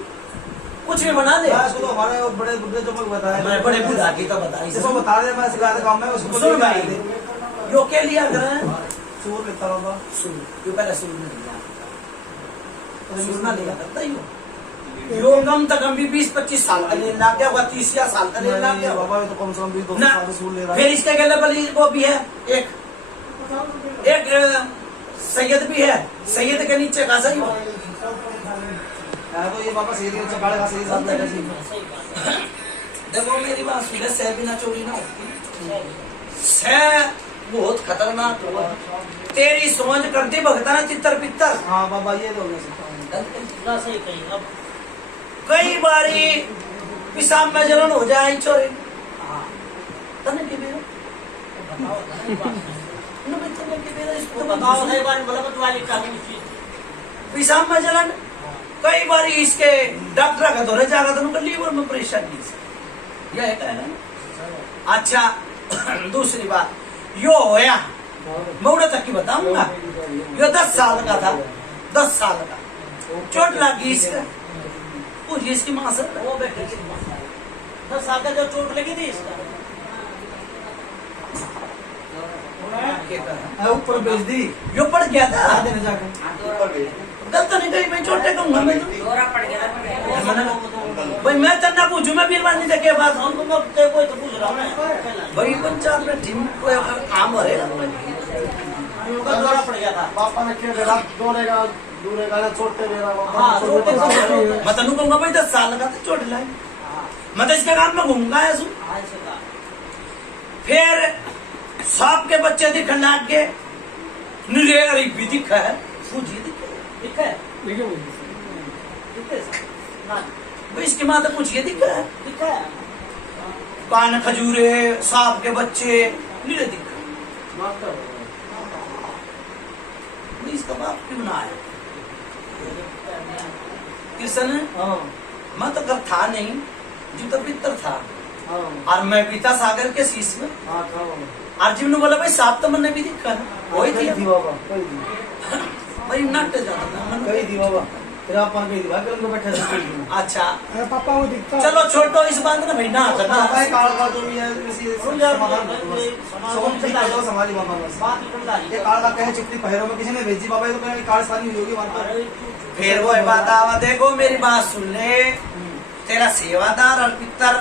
कुछ भी बना ले। हाँ, इसको तो हमारे वो बड़े बुढ़े जो लोग बताए, मैं बड़े बूढ़ा की तो बताई इसको बता दे, मैं सिखा दे गाँव में उसको। सुन भाई, यो के लिया करें सूर लेता बाबा, सुन, यो पहले सुन लिया, सुन ना लिया करता यो कम तक हम भी 20-25 साल का ले ला गया, 30 साल का ले ला नहीं, गया बाबा ये तो कम से कम 2 ना। साल से सूर ले रहा फिर है। इसके गले बली वो भी है, एक सैयद भी है, सैयद के नीचे का सही हो। है तो ये बाबा सही है, चकाड़े का सही साथ लगा सही। देखो मेरी बात सुन, सह बिना चोरी ना होती, सह बहुत खतरनाक हुआ, तेरी समझ करती भगता चित्तर पित्तर। हाँ बाबा ये तो हो सकता है। सही कहीं अब कई बारी पिशाब में जलन हो जाए चोरी, तने के बेरो न बच्चे के बेरो इसको बताओ है बार बोला तो वाली कहानी चीज पिशाब में जलन, कई बारी इसके डॉक्टर का दौरे जाकर तो उनका लीवर में परेशानी यह है ना। अच्छा दूसरी बात यो होया, मैं उड़े तक की बताऊंगा, यो 10 साल का था, 10 साल का चोट लगी इसका, पूछिए इसकी माँ से। वो बैठे 10 साल का जो चोट लगी थी इसका है ऊपर भेज दी, यो पड़ गया था, देने जाकर गलत नहीं कही मैं चोटे कहूंगा मैं तो। पड़ गया भाई मैं तन्ना पूछू मैं बीरबानी से के बात हम तुम ते कोई तो पूछ रहा हूं मैं भाई पंचायत में टीम को काम हो रहा उनका दौरा पड़ गया था पापा ने क्या डेरा दूरेगा ना छोटे डेरा हाँ, छोटे से मैं तनु कहूंगा भाई 10 साल लगा तो चोट लाए मैं तो इसके काम में घूमगा ऐसू हाँ, ऐसे का। फिर सांप के बच्चे दिखने लग गए निरे गरीब भी दिखा है सूझी दिखा है दिखा है ना भाई इसके माता पूछिए दिखा है दिखा है कान खजूरे सांप के बच्चे निरे दिखा भाई इसका बाप क्यों ना आया कृष्ण मैं तो घर था नहीं जो तो पितर था और मैं पिता सागर के शीश में अर्जुन ने बोला भाई सांप तो मैंने भी दिखा है वही थी बाबा भाई नट जाता था मन कही थी बाबा फिर आप कही थी भाई उनको बैठा था अच्छा पापा वो दिखता चलो छोटो इस बात ना भाई ना करना पापा एक काल का जो भी है किसी सुन जा, समाधान ठीक कर दो समाधि बाबा बस बात निकल रही ये काल का कहे चिट्ठी पहरों में किसी ने भेजी बाबा ये तो कहीं काल सानी हुई होगी वहां पर फिर वो बात आवा देखो मेरी बात सुन ले तेरा सेवादार और पितर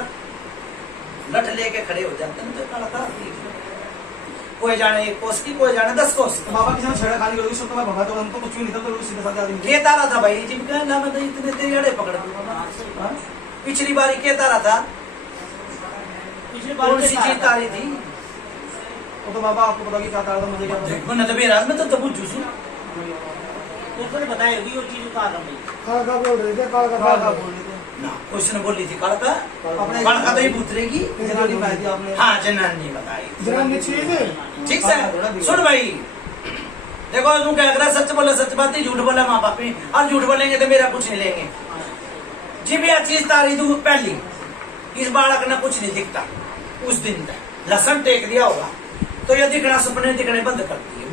लठ लेके खड़े हो जाते हैं तो कड़का कोई जाने 1 कोस की कोई जाने 10 कोस तो बाबा किसी ने छेड़ा खानी करोगी तो मैं भगा तो उनको कुछ भी नहीं था तो सीधे साधे आदमी के तारा था भाई जिनका नाम है इतने तेरे पकड़ हाँ? पिछली बारी के तारा था पिछली कौन बार सी चीज तारी थी वो तो बाबा आपको पता कि क्या तारा था मुझे क्या पता देखो न तो बेराज में तो तब जूसू उसने बताया होगी वो चीज उतार रहा हूँ काल का बोल रहे थे काल का बोल रहे थे ना उसने बोली थी कड़का अपने कड़का तो ही पुत्रेगी जनानी बताई थी आपने हाँ जनानी बताई जनानी चीज ठीक से सुन भाई देखो तू क्या कर रहा सच बोला सच बात ही झूठ बोला माँ बाप और झूठ बोलेंगे तो मेरा कुछ नहीं लेंगे जी भी चीज तारी तू पहली इस बालक ने कुछ नहीं दिखता उस दिन तक लसन टेक दिया होगा तो ये दिखना सपने दिखने बंद कर दिए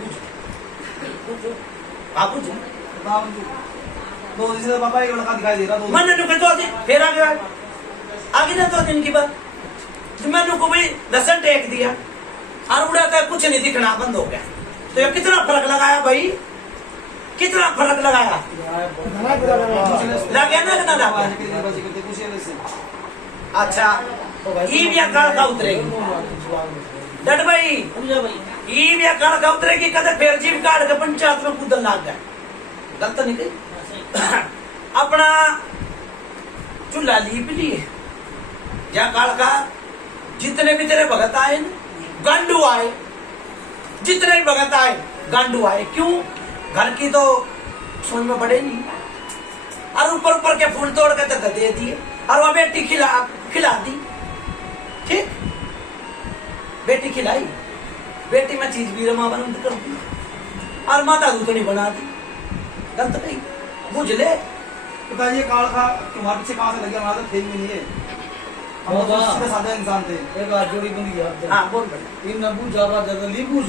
आप बुझ दो दिन से पापा एक लड़का दिखाई दे रहा दो मैंने नुके 2 दिन फिर आगे ना 2 दिन की बात तो मैंने को भाई लसन टेक दिया और उड़ा कर कुछ नहीं दिखना बंद हो गया तो ये कितना फर्क लगाया भाई कितना फर्क लगाया लग गया ना कि ना लग गया अच्छा ई भी अकाल का उतरेगी डट भाई समझा भाई ई भी अकाल का उतरेगी कदे फिर जीव काट के पंचायत में कूदन लग गया गलत नहीं कही अपना चूल्हा लीप लिए या काल का जितने भी तेरे भगत आए गांडू आए जितने भी भगत आए गांडू आए क्यों घर की तो सुन में पड़े नहीं और ऊपर ऊपर के फूल तोड़ के तो दे दिए और वह बेटी खिला दी ठीक बेटी खिलाई बेटी में चीज भी रमा बंद कर दी और माता दूध नहीं बना दी गलत नहीं बुझ ले पता ये काल का तुम्हारे पीछे कहाँ से लग गया हमारा तो थे भी नहीं है हम तो सीधे साधे इंसान थे एक बार जोड़ी बंदी याद हाँ बोल बेटा इन नबू जाबा जल्दी बूझ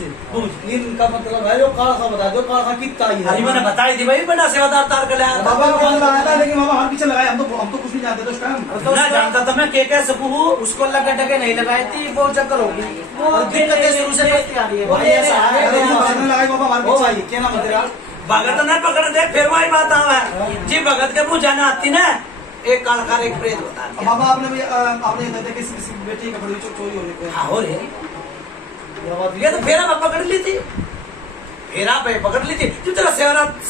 इनका मतलब है जो काल का बता दो काल का कितना ही हरी मैंने बताई थी भाई बड़ा सेवादार तार कर लाया बाबा को बंद आया था लेकिन बाबा हाथ पीछे लगाए हम तो कुछ नहीं जानते थे उस टाइम ना जानता था मैं के कैसे कहूँ उसको लगा टके नहीं लगाई थी वो चक्कर होगी और दिक्कतें शुरू से करती आ रही है भाई ऐसा है अरे ये बाद में लगाए बाबा हमारे ओ पीछे भाई क्या नाम है तेरा भगत न पकड़ दे फिर वही बात आवा जी भगत के मुँह जाना आती ना एक कालकार एक प्रेत होता अब है बाबा आपने भी आपने ये देखा किसी बेटी का कपड़े चोरी होने पे हाँ हो रही ये तो फेरा में पकड़ ली थी फेरा पे पकड़ ली थी जो तेरा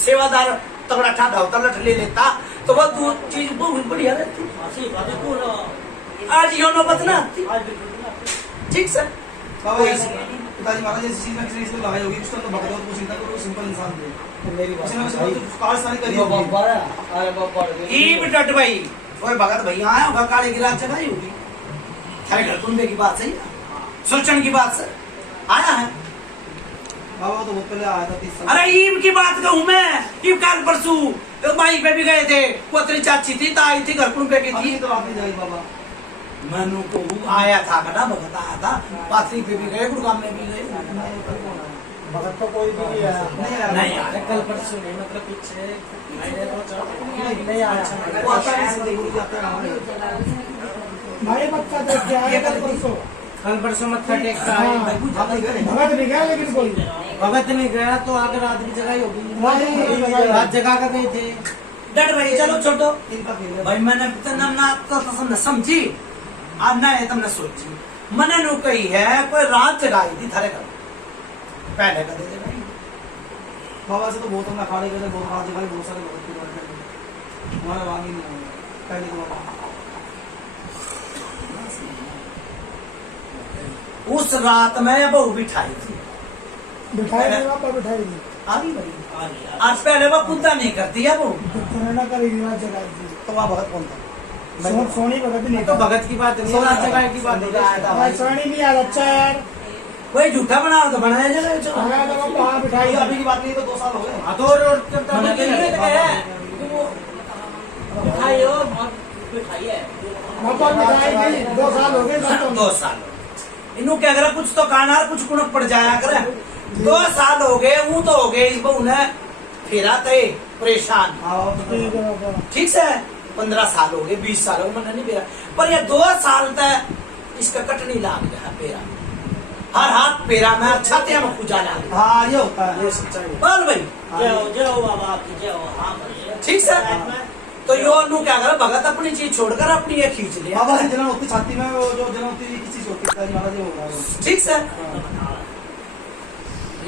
सेवादार तगड़ा ठाठा होता लठ ले लेता तो वह दो चीज बहुत बढ़िया रहती आज यो नौबत ना आती ठीक सर बाबा पिताजी महाराज इस चीज में किसी लगाई होगी कुछ तो भगत कुछ नहीं था कोई सिंपल इंसान थे मेरी बात काल सारी करी होगी ई बिटट भाई ओए भगत भैया आया होगा काली गिलास जगाई होगी थारे घर कुंबे की बात सही सुलचन की बात सर आया है बाबा तो बहुत पहले आया था 30 साल अरे ईब की बात कहूँ मैं ईब काल परसों माई पे भी गए थे पोतरी चाची थी ताई थी घर कुंबे की थी तो आप नहीं जाएगी बाबा मनु को आया था ना भगत आया था पाथरी पे भी गए गुड़गाम में भी गए भगत तो कोई भी नहीं आया नहीं आया कल परसों नहीं मतलब पीछे नहीं आया वो आता है जिंदगी जाता है हमारे भाई बच्चा देख के आया कल परसों मत्था टेक का आए आप नहीं गए भगत नहीं गया लेकिन कोई भगत नहीं गया तो आगे रात की जगह होगी रात जगह का गए थे डट भाई चलो छोटो इनका खेल है भाई मैंने ना तो तुमने समझी आज ना है तुमने सोची मैंने नु कही है कोई रात जगाई थी थारे कर पहले का दे भाई बाबा से तो बहुत हमने अखाड़े करते बहुत रात जगह बहुत सारे भगत की बात है हमारा वांगी नहीं है पहले तो बाबा उस रात में बहू बिठाई थी बिठाई नहीं पापा बिठाई नहीं आ गई भाई आज पहले वो कुत्ता नहीं करती है वो करना करेगी रात जगाई थी तो वहाँ भगत कौन था सोनी भगत नहीं तो भगत की बात नहीं रात जगह की बात भाई सोनी नहीं यार अच्छा यार कोई झूठा बनाओ तो बनाया जाएगा चलो हमारा तो वहाँ बिठाई भाई अभी की बात नहीं तो 2 साल हो गए हाँ तो और करता मैंने है भी नहीं मिठाई हो मिठाई है पापा बिठाई थी 2 साल हो गए सब 2 साल इन्हों क्या करे कुछ तो काना कुछ कुणक पड़ जाया करे 2 साल हो गए वो तो हो गए इस बहू ने फिरा थे परेशान हाँ बाबा तो ठीक है पापा ठीक से 15 साल हो गए 20 साल हो गए मैंने नहीं पेरा पर ये 2 साल तक इसका कटनी लाग गया पेरा हर हाथ पेरा में छाते में पूजा लाग गया हाँ ये होता है ये सच्चाई है बोल भाई जय हो बाबा आपकी जय हो हाँ भैया। ठीक से तो यो नू क्या करे भगत अपनी चीज छोड़कर अपनी ये खींच लिया बाबा से जलन होती छाती में वो जो जलन होती है किसी चीज होती है महाराज ये हो रहा है ठीक से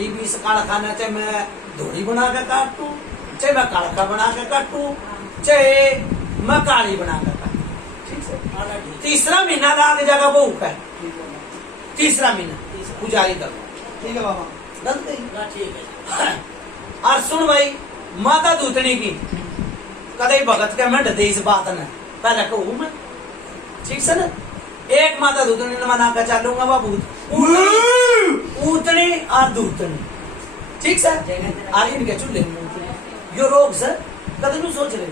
ये भी काला खाना चाहे मैं धोड़ी बना के काटू चाहे मैं कालका बना के काटू चाहे मैं काली बना के काटू ठीक से तीसरा महीना लाग जाएगा वो का तीसरा महीना पुजारी तक ठीक है बाबा डल गई ना ठीक है और सुन भाई माता दूतनी की कदे भगत के मैं डे इस बात ने पहले कहूँ मैं ठीक से ना एक माता दूतनी ने मना कर चलूंगा बाबू ऊतनी और दूतनी ठीक से आगे इनके चूल्हे यो रोग से कदे नहीं सोच रहे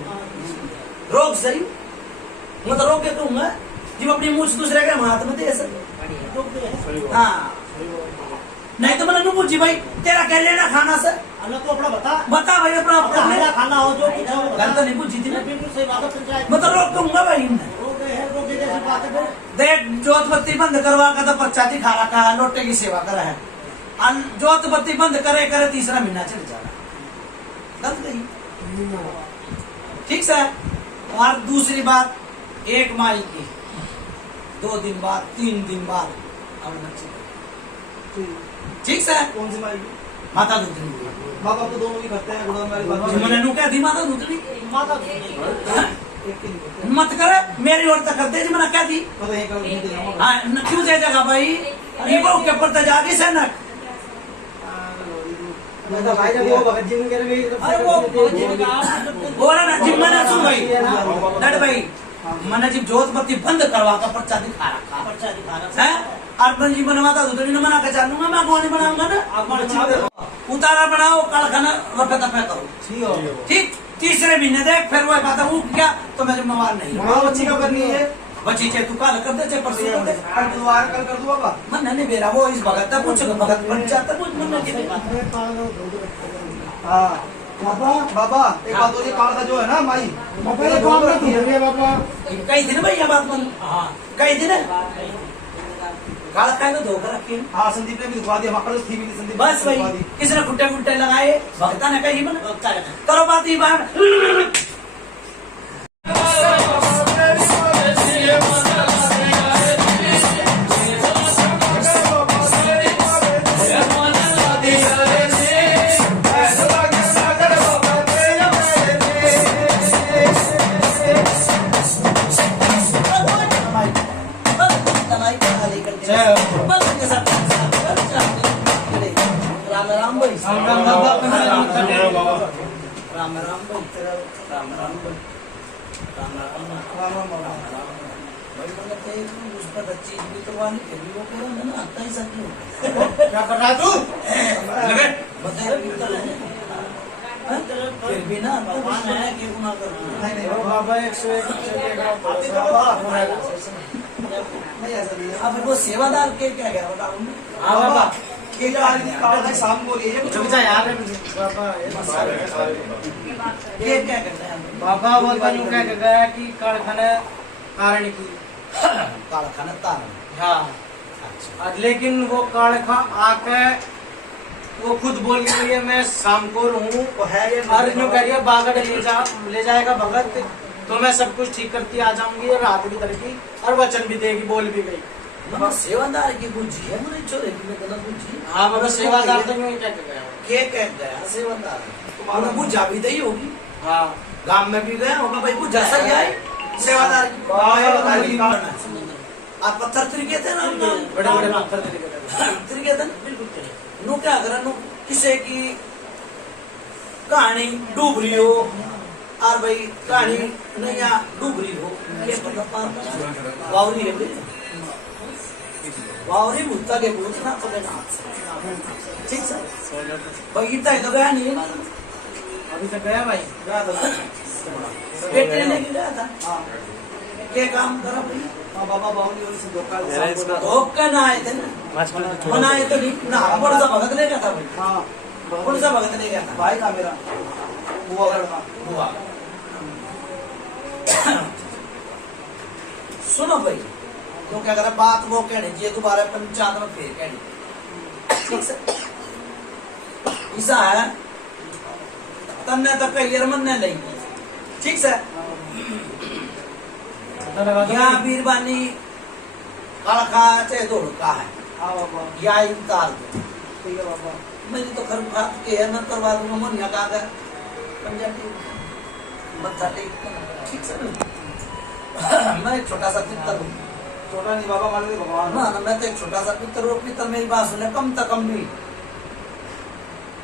रोग सही मैं तो रोग के कहूंगा जब अपनी मुझ दूसरे के हाथ में दे सके हाँ नहीं तो मैंने पूछी भाई तेरा क्या लेना खाना से अलग को अपना बता भाई अपना अपना मेरा खाना हो जो कुछ हो गल तो नहीं पूछी थी ना बिल्कुल सही बात है पंचायत मैं तो रोक दूंगा भाई रोके जैसी बात है फिर देख जोत बत्ती बंद करवा का तो पर्चा दिखा रखा है लोटे की सेवा करा है जोत बत्ती बंद करे करे तीसरा महीना चल जाएगा गलत गई ठीक से और दूसरी बात एक माई की 2 दिन बाद 3 दिन बाद अब बच्चे ठीक से कौन सी माई माता दूतनी बाबा तो दोनों की करते हैं गुड़ा हमारी बात मैंने नु क्या दी माता दूतनी माता एक की नहीं करते मत करे मेरी ओर तक कर दे जी मैंने क्या दी तो यही कर दे जाऊंगा हाँ क्यों दे जगह भाई ये बहु के ऊपर तो जागी से ना भाई जब वो भगत जी के लिए अरे वो भगत जी ने कहा बोला ना जिम मैंने सुन भाई डट भाई मैंने जब जोत बत्ती बंद करवा कर पर्चा दिखा रखा पर्चा दिखा रहा है अर्पण जी बनवाता दूसरी ने मना कर चालूंगा मैं कौन बनाऊंगा ना उतारा बनाओ कारखाना वक्त पे करो ठीक तीसरे महीने देख फिर वो बात उठ गया तो मैं जिम्मेवार नहीं हाँ बच्ची का करनी है बच्ची चाहे तू काल कर दे चाहे परसों कर दे कल बुधवार कल कर दो बाबा मन नहीं बेरा वो इस भगत का पूछ भगत बन जाता पूछ मन नहीं अरे पागल हो गए हाँ पापा बाबा एक बात होती है काल का जो है ना माई पापा ये काम मत करिए पापा कई दिन भैया बात मन हाँ कई दिन काल का तो धोखा रखे हाँ संदीप ने भी दिखवा दिया हमारे थी भी नहीं संदीप बस ने भाई दिखवा दी। किसी ने खुट्टे खुट्टे लगाए भगता ने कही मन करो बात ही बात राम राम भाई राम राम राम राम भाई राम राम भाई राम राम भाई मतलब ते उस पर चीज भी तो वाली फिर भी वो करो ना आता ही सकी क्या कर रहा है तू लगे बताइए भीतर फिर भी ना भगवान है कि गुनाह कर नहीं नहीं बाबा 101 चलेगा नहीं ऐसा नहीं है अब वो सेवादार के क्या गया बताओ हाँ बाबा ये जा रही थी काल की शाम को ये रुक जा यार बाबा ये क्या करता है बाबा बोलता यूं क्या गया कि कारखाना कारण की कारखाना तार हाँ अच्छा आज लेकिन वो कारखा आके वो खुद बोल रही है मैं शाम को रहूं वो है ये और यूँ कह रही है बागड़ ले जाएगा भगत तो मैं सब कुछ ठीक करती आ जाऊंगी और रात भी करके और वचन भी देगी बोल भी गई। बाबा सेवादार की बुझी है मुझे छोरे की मैं गलत बुझी हाँ बाबा सेवादार तो यूँ ही कह के गया। के कह गया सेवादार तुम्हारा बुझा भी दही होगी हाँ गांव में भी गया होगा भाई बुझा सही है सेवादार की आप पत्थर तरीके थे ना बड़े बड़े पत्थर तरीके थे ना बिल्कुल नु क्या करा नु किसी की कहानी डूब रही हो और भाई कहानी नैया डूब रही हो ये पता पार वावरी है भाई वावरी मुत्ता के पूछना पड़ेगा ठीक सर बगीचा है तो गया नहीं है अभी तक गया भाई गया था बेटे ने लेके गया था क्या काम करा भाई हाँ बाबा बावली वाली से धोखा धोखा ना आए थे ना बनाए तो नहीं ना कौन सा भगत ले गया था भाई हाँ कौन सा भगत ले गया था भाई था मेरा बुआ का लड़का हुआ सुनो भाई तो क्या करा बात वो कहने चाहिए दोबारा पंचायत में फिर कहनी ठीक से ऐसा है तन्ने तो कई मन ने नहीं ठीक से यहाँ बीरबानी कालखा चाहे दौड़का है हाँ बाबा या इंताल ठीक है बाबा मेरी तो खर बात के है मैं करवा दूंगा मुनिया का कर पंजाबी मत्था टेक ठीक से मैं एक छोटा सा पितर हूँ छोटा नहीं बाबा मारे थे भगवान ना ना मैं तो एक छोटा सा पितर हूँ पितर मेरी बात सुने कम तक कम भी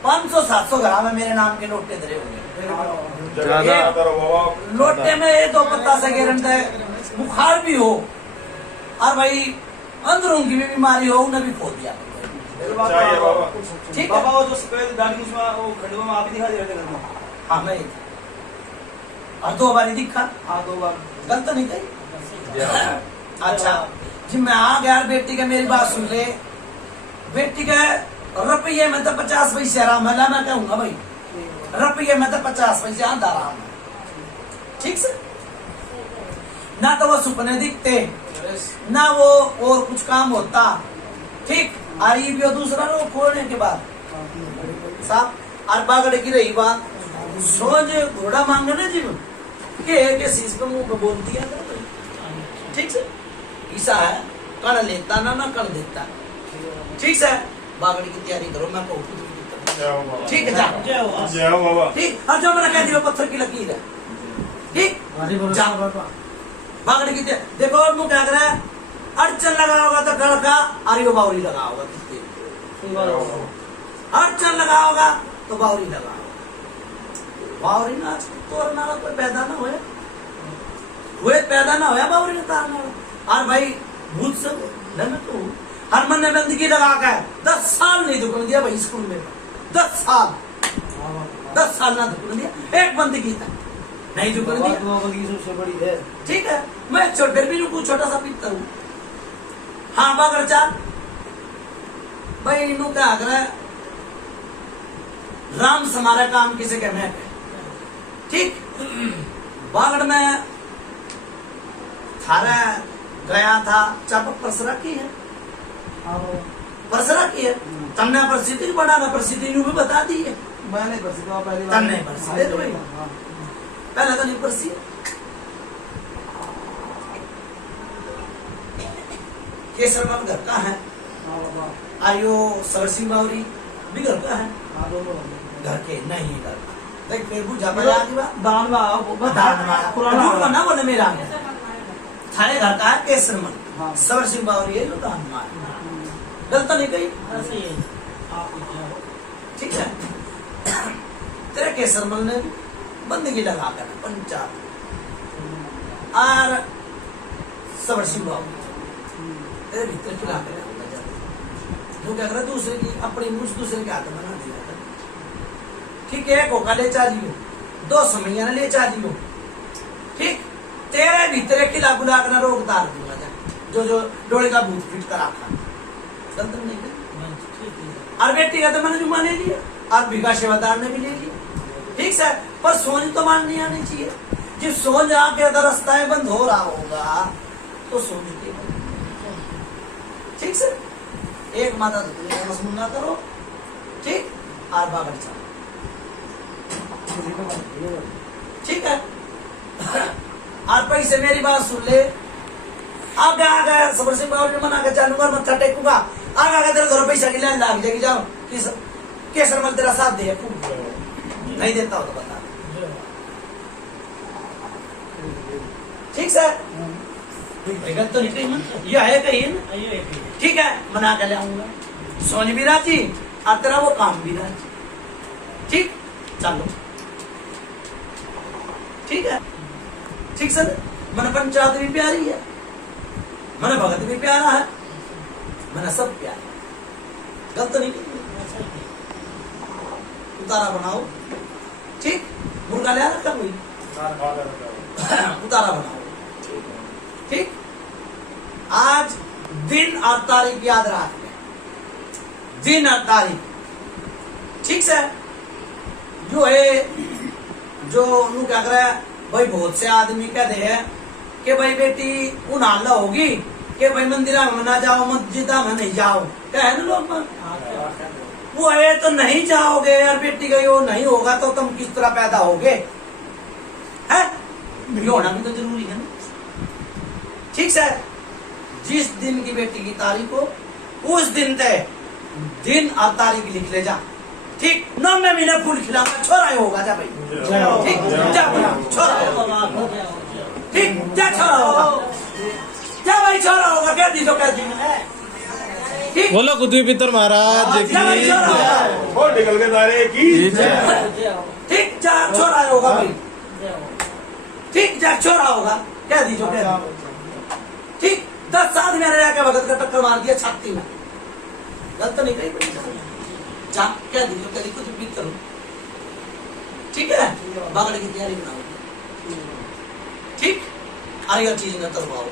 500-700 ग्राम में मेरे नाम के लोटे धरे होंगे ज्यादा करो बाबा लोटे में ये दो पत्ता से गारंट है बुखार भी हो और भाई अंदरों की भी बीमारी हो उन्हें भी खो दिया चाहिए बाबा ठीक है बाबा वो जो सफेद दाढ़ी उसमें वो खंडवा में आप ही दिखाई दे रहे थे घर में हाँ मैं और 2 बार दिखा हाँ 2 बार गलत नहीं कही अच्छा जी मैं आ गया बेटी का मेरी बात सुन ले बेटी का रुपये में तो 50 पैसे आराम है मैं कहूंगा भाई रुपये में तो 50 पैसे आधा आराम है ठीक से ना तो वो सुपने दिखते ना वो और कुछ काम होता ठीक और ये भी दूसरा लोग खोलने के बाद साहब और बागड़े की रही बात सोच घोड़ा मांगने जी के शीश पे मुंह पे बोलती है ठीक से ऐसा है कर लेता ना कर देता ठीक से बागड़ी की तैयारी करो मैं कहूँ ठीक है जा जय हो बाबा ठीक और जो मैंने कह दिया पत्थर की लकीर है ठीक जा बागड़ी की तैयारी देखो और मुंह क्या कर रहा है अड़चन लगा होगा तो गढ़ का आरियो बावरी लगा होगा अड़चन लगा होगा तो बावरी लगा बावरी ना तोड़ना कोई पैदा ना हुए पैदा ना होया बावरी ने तारना और भाई भूत सब मैं तो हर मन ने बंदगी लगा कर 10 साल नहीं दुकान दिया भाई स्कूल में 10 साल ना दुकान दिया एक बंदगी था नहीं दुकान दिया सबसे बड़ी है ठीक है मैं छोटे भी रुकू छोटा सा पिता हूँ हाँ बागर चाल भाई इनू क्या कर राम समारा काम किसे कहना है ठीक बागड़ में थारा गया था चापक परसरा की है परसरा की है तमने परिस्थिति बढ़ाना परिस्थिति यूं भी बता दी है मैंने बस पहली बार तमने परिस्थिति तो भाई पहले तो नहीं परसी केसरमल घर का है आयो सरसिंह बावरी भी घर का है घर के नहीं घर का देख फिर बुझा बजा दी बात दान में आओ पुराना ना बोले मेरा थाने घर का है केसरमल हाँ। सवर सिंह बावरी है दान मार गलत नहीं कही ठीक है तेरे केसरमल ने बंदगी लगा कर पंचायत और सवर सिंह बावरी तेरे भीतर खिला कर जो क्या करे दूसरे की अपनी मुझ दूसरे के हाथ में बना दिया ठीक है कोका ले चालियो 2 समैया ने ले चालियो ठीक तेरे भीतर खिला बुला कर रोग तार दूंगा जो डोले का भूत फिट कर रखा गलत नहीं कर और बेटी का तो मैंने जुम्मा ले लिया और भिगा सेवादार ने भी ले लिया ठीक है पर सोच तो मान नहीं आनी चाहिए जब सोच आके अगर रास्ता बंद हो रहा होगा तो सोच के ठीक से एक माता तो ना करो ठीक और बाबर चल ठीक है। और पैसे मेरी बात सुन ले, आगे आगे सबर सिंह बाबू ने मना के चालूंगा मत्था टेकूंगा, आगे आगे तेरे घर पैसा की लाइन लाग जाएगी, जाओ केसर मल तेरा साथ दे, नहीं देता हो तो बता, ठीक सर, गलत तो नहीं कहीं, यह है कहीं ना, ठीक है मना के ले आऊंगा, सोच भी राजी और तेरा वो काम भी राजी, ठीक चलो ठीक है, ठीक सर। मन पंचायत भी प्यारी है, मन भगत भी प्यारा है, मन सब प्यारा, गलत नहीं, उतारा बनाओ, ठीक, मुर्गा ले रखा कोई, उतारा बनाओ, ठीक। आज दिन और तारीख याद रखना, दिन और तारीख, ठीक सर। जो है जो उन्होंने क्या करा भाई, बहुत से आदमी कहते हैं कि भाई बेटी उन्हाल होगी कि भाई मंदिरा में ना जाओ, मस्जिदा में नहीं जाओ, क्या है ना लोग वो है तो नहीं जाओगे यार, बेटी का वो नहीं होगा तो तुम किस तरह पैदा होगे, है ये होना भी तो जरूरी है ना, ठीक सर। जिस दिन की बेटी की तारीख हो उस दिन तक दिन और तारीख लिख ले जा, ठीक। 9वें महीने फूल खिलाऊंगा, छोरा ही होगा जा भाई, ठीक, जा भाई छोरा होगा, ठीक, जा छोरा होगा, जा भाई छोरा होगा, कह दी तो कह दी, ठीक, बोलो कुतुब पितर महाराज की जा भाई छोरा होगा, और निकल के तारे की ठीक, जा छोरा होगा भाई, ठीक, जा छोरा होगा, कह दी जो कह दी, ठीक। 10 साल मैंने जाके भगत का टक्कर मार दिया छाती में, गलत नहीं कही, जा क्या दी कभी कुछ भी करो, ठीक है, बागड़ की तैयारी बनाओ, ठीक, आगे चीज न करवाओ,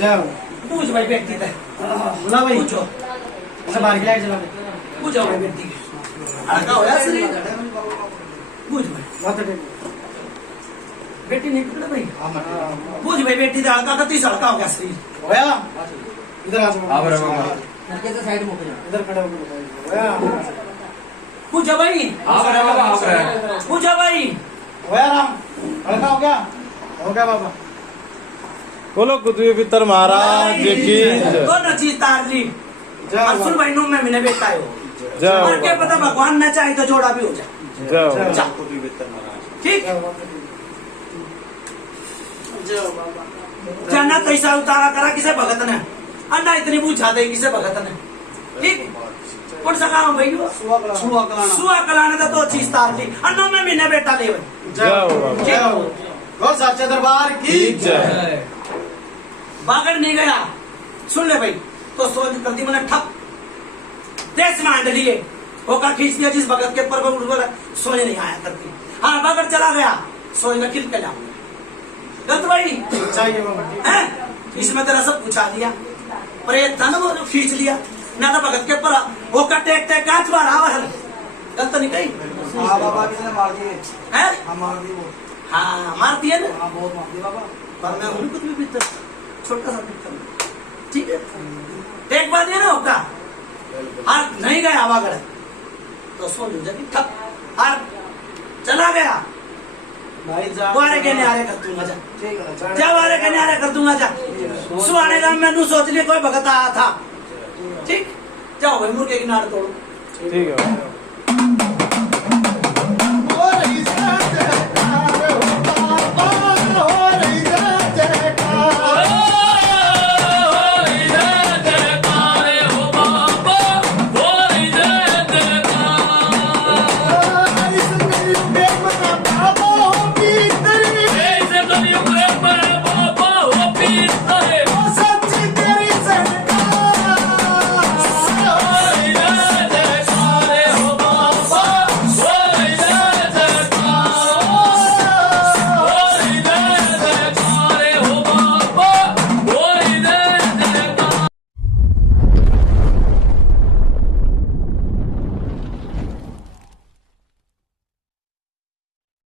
जाओ पूछ भाई व्यक्ति थे बोला भाई पूछो अच्छा बाहर लाइट जला पूछो भाई व्यक्ति हल्का होया शरीर पूछ भाई बात है बेटी नहीं पकड़ा भाई पूछ भाई बेटी दा हल्का 30 हल्का हो गया शरीर होया इधर आ जाओ लड़के तो साइड में हो जाओ इधर खड़े होकर होया पूछो भाई पूछो भाई होया राम हल्का हो गया बाबा बोलो कुतुब पितर महाराज की कौन चीज तार ली जाओ अर्जुन भाई नो में मैंने बेटा हो जाओ और क्या पता भगवान न चाहे तो जोड़ा भी हो जाए जाओ जा ठीक जाओ बाबा जाना कैसा उतारा करा किसे भगत ने अन्ना इतनी पूछा दे किसे भगत ने ठीक कौन सा काम भाई सुआ कलाने का तो चीज तार ली अन्नो में मैंने बेटा ले भाई जाओ बाबा जाओ गौर साक्षात दरबार की जय बागड़ नहीं गया सुन ले भाई तो सोच कर दी मैंने ठप देश में आंड लिए होकर खींच दिया जिस भगत के पर बोला सोने नहीं आया करती हाँ बागड़ चला गया सोने में खिल के जाऊंगा गलत भाई चाहिए बाबा हैं? इसमें तेरा सब पूछा दिया पर ये था ना वो जो खींच लिया ना तो भगत के पर वो कटे कांच बार आवा है गलत नहीं कही हाँ बाबा किसने मार दिए हैं? हाँ मार दिए वो हाँ मार दिए ना हाँ बहुत मार दिए बाबा पर मैं हूँ कुछ भी भीतर छोटा सा भीतर ठीक है एक बार ये ना होगा हार नहीं गया आवागढ़ तो सोन जब ठप हार चला गया भाई जा वारे के न्यारे कर दूंगा जा ठीक है जा वारे के न्यारे कर दूंगा जा सुहाने का मैंने सोच लिया कोई भगत आया था ठीक जाओ भाई मुर्गे की नाड़ तोड़ो ठीक है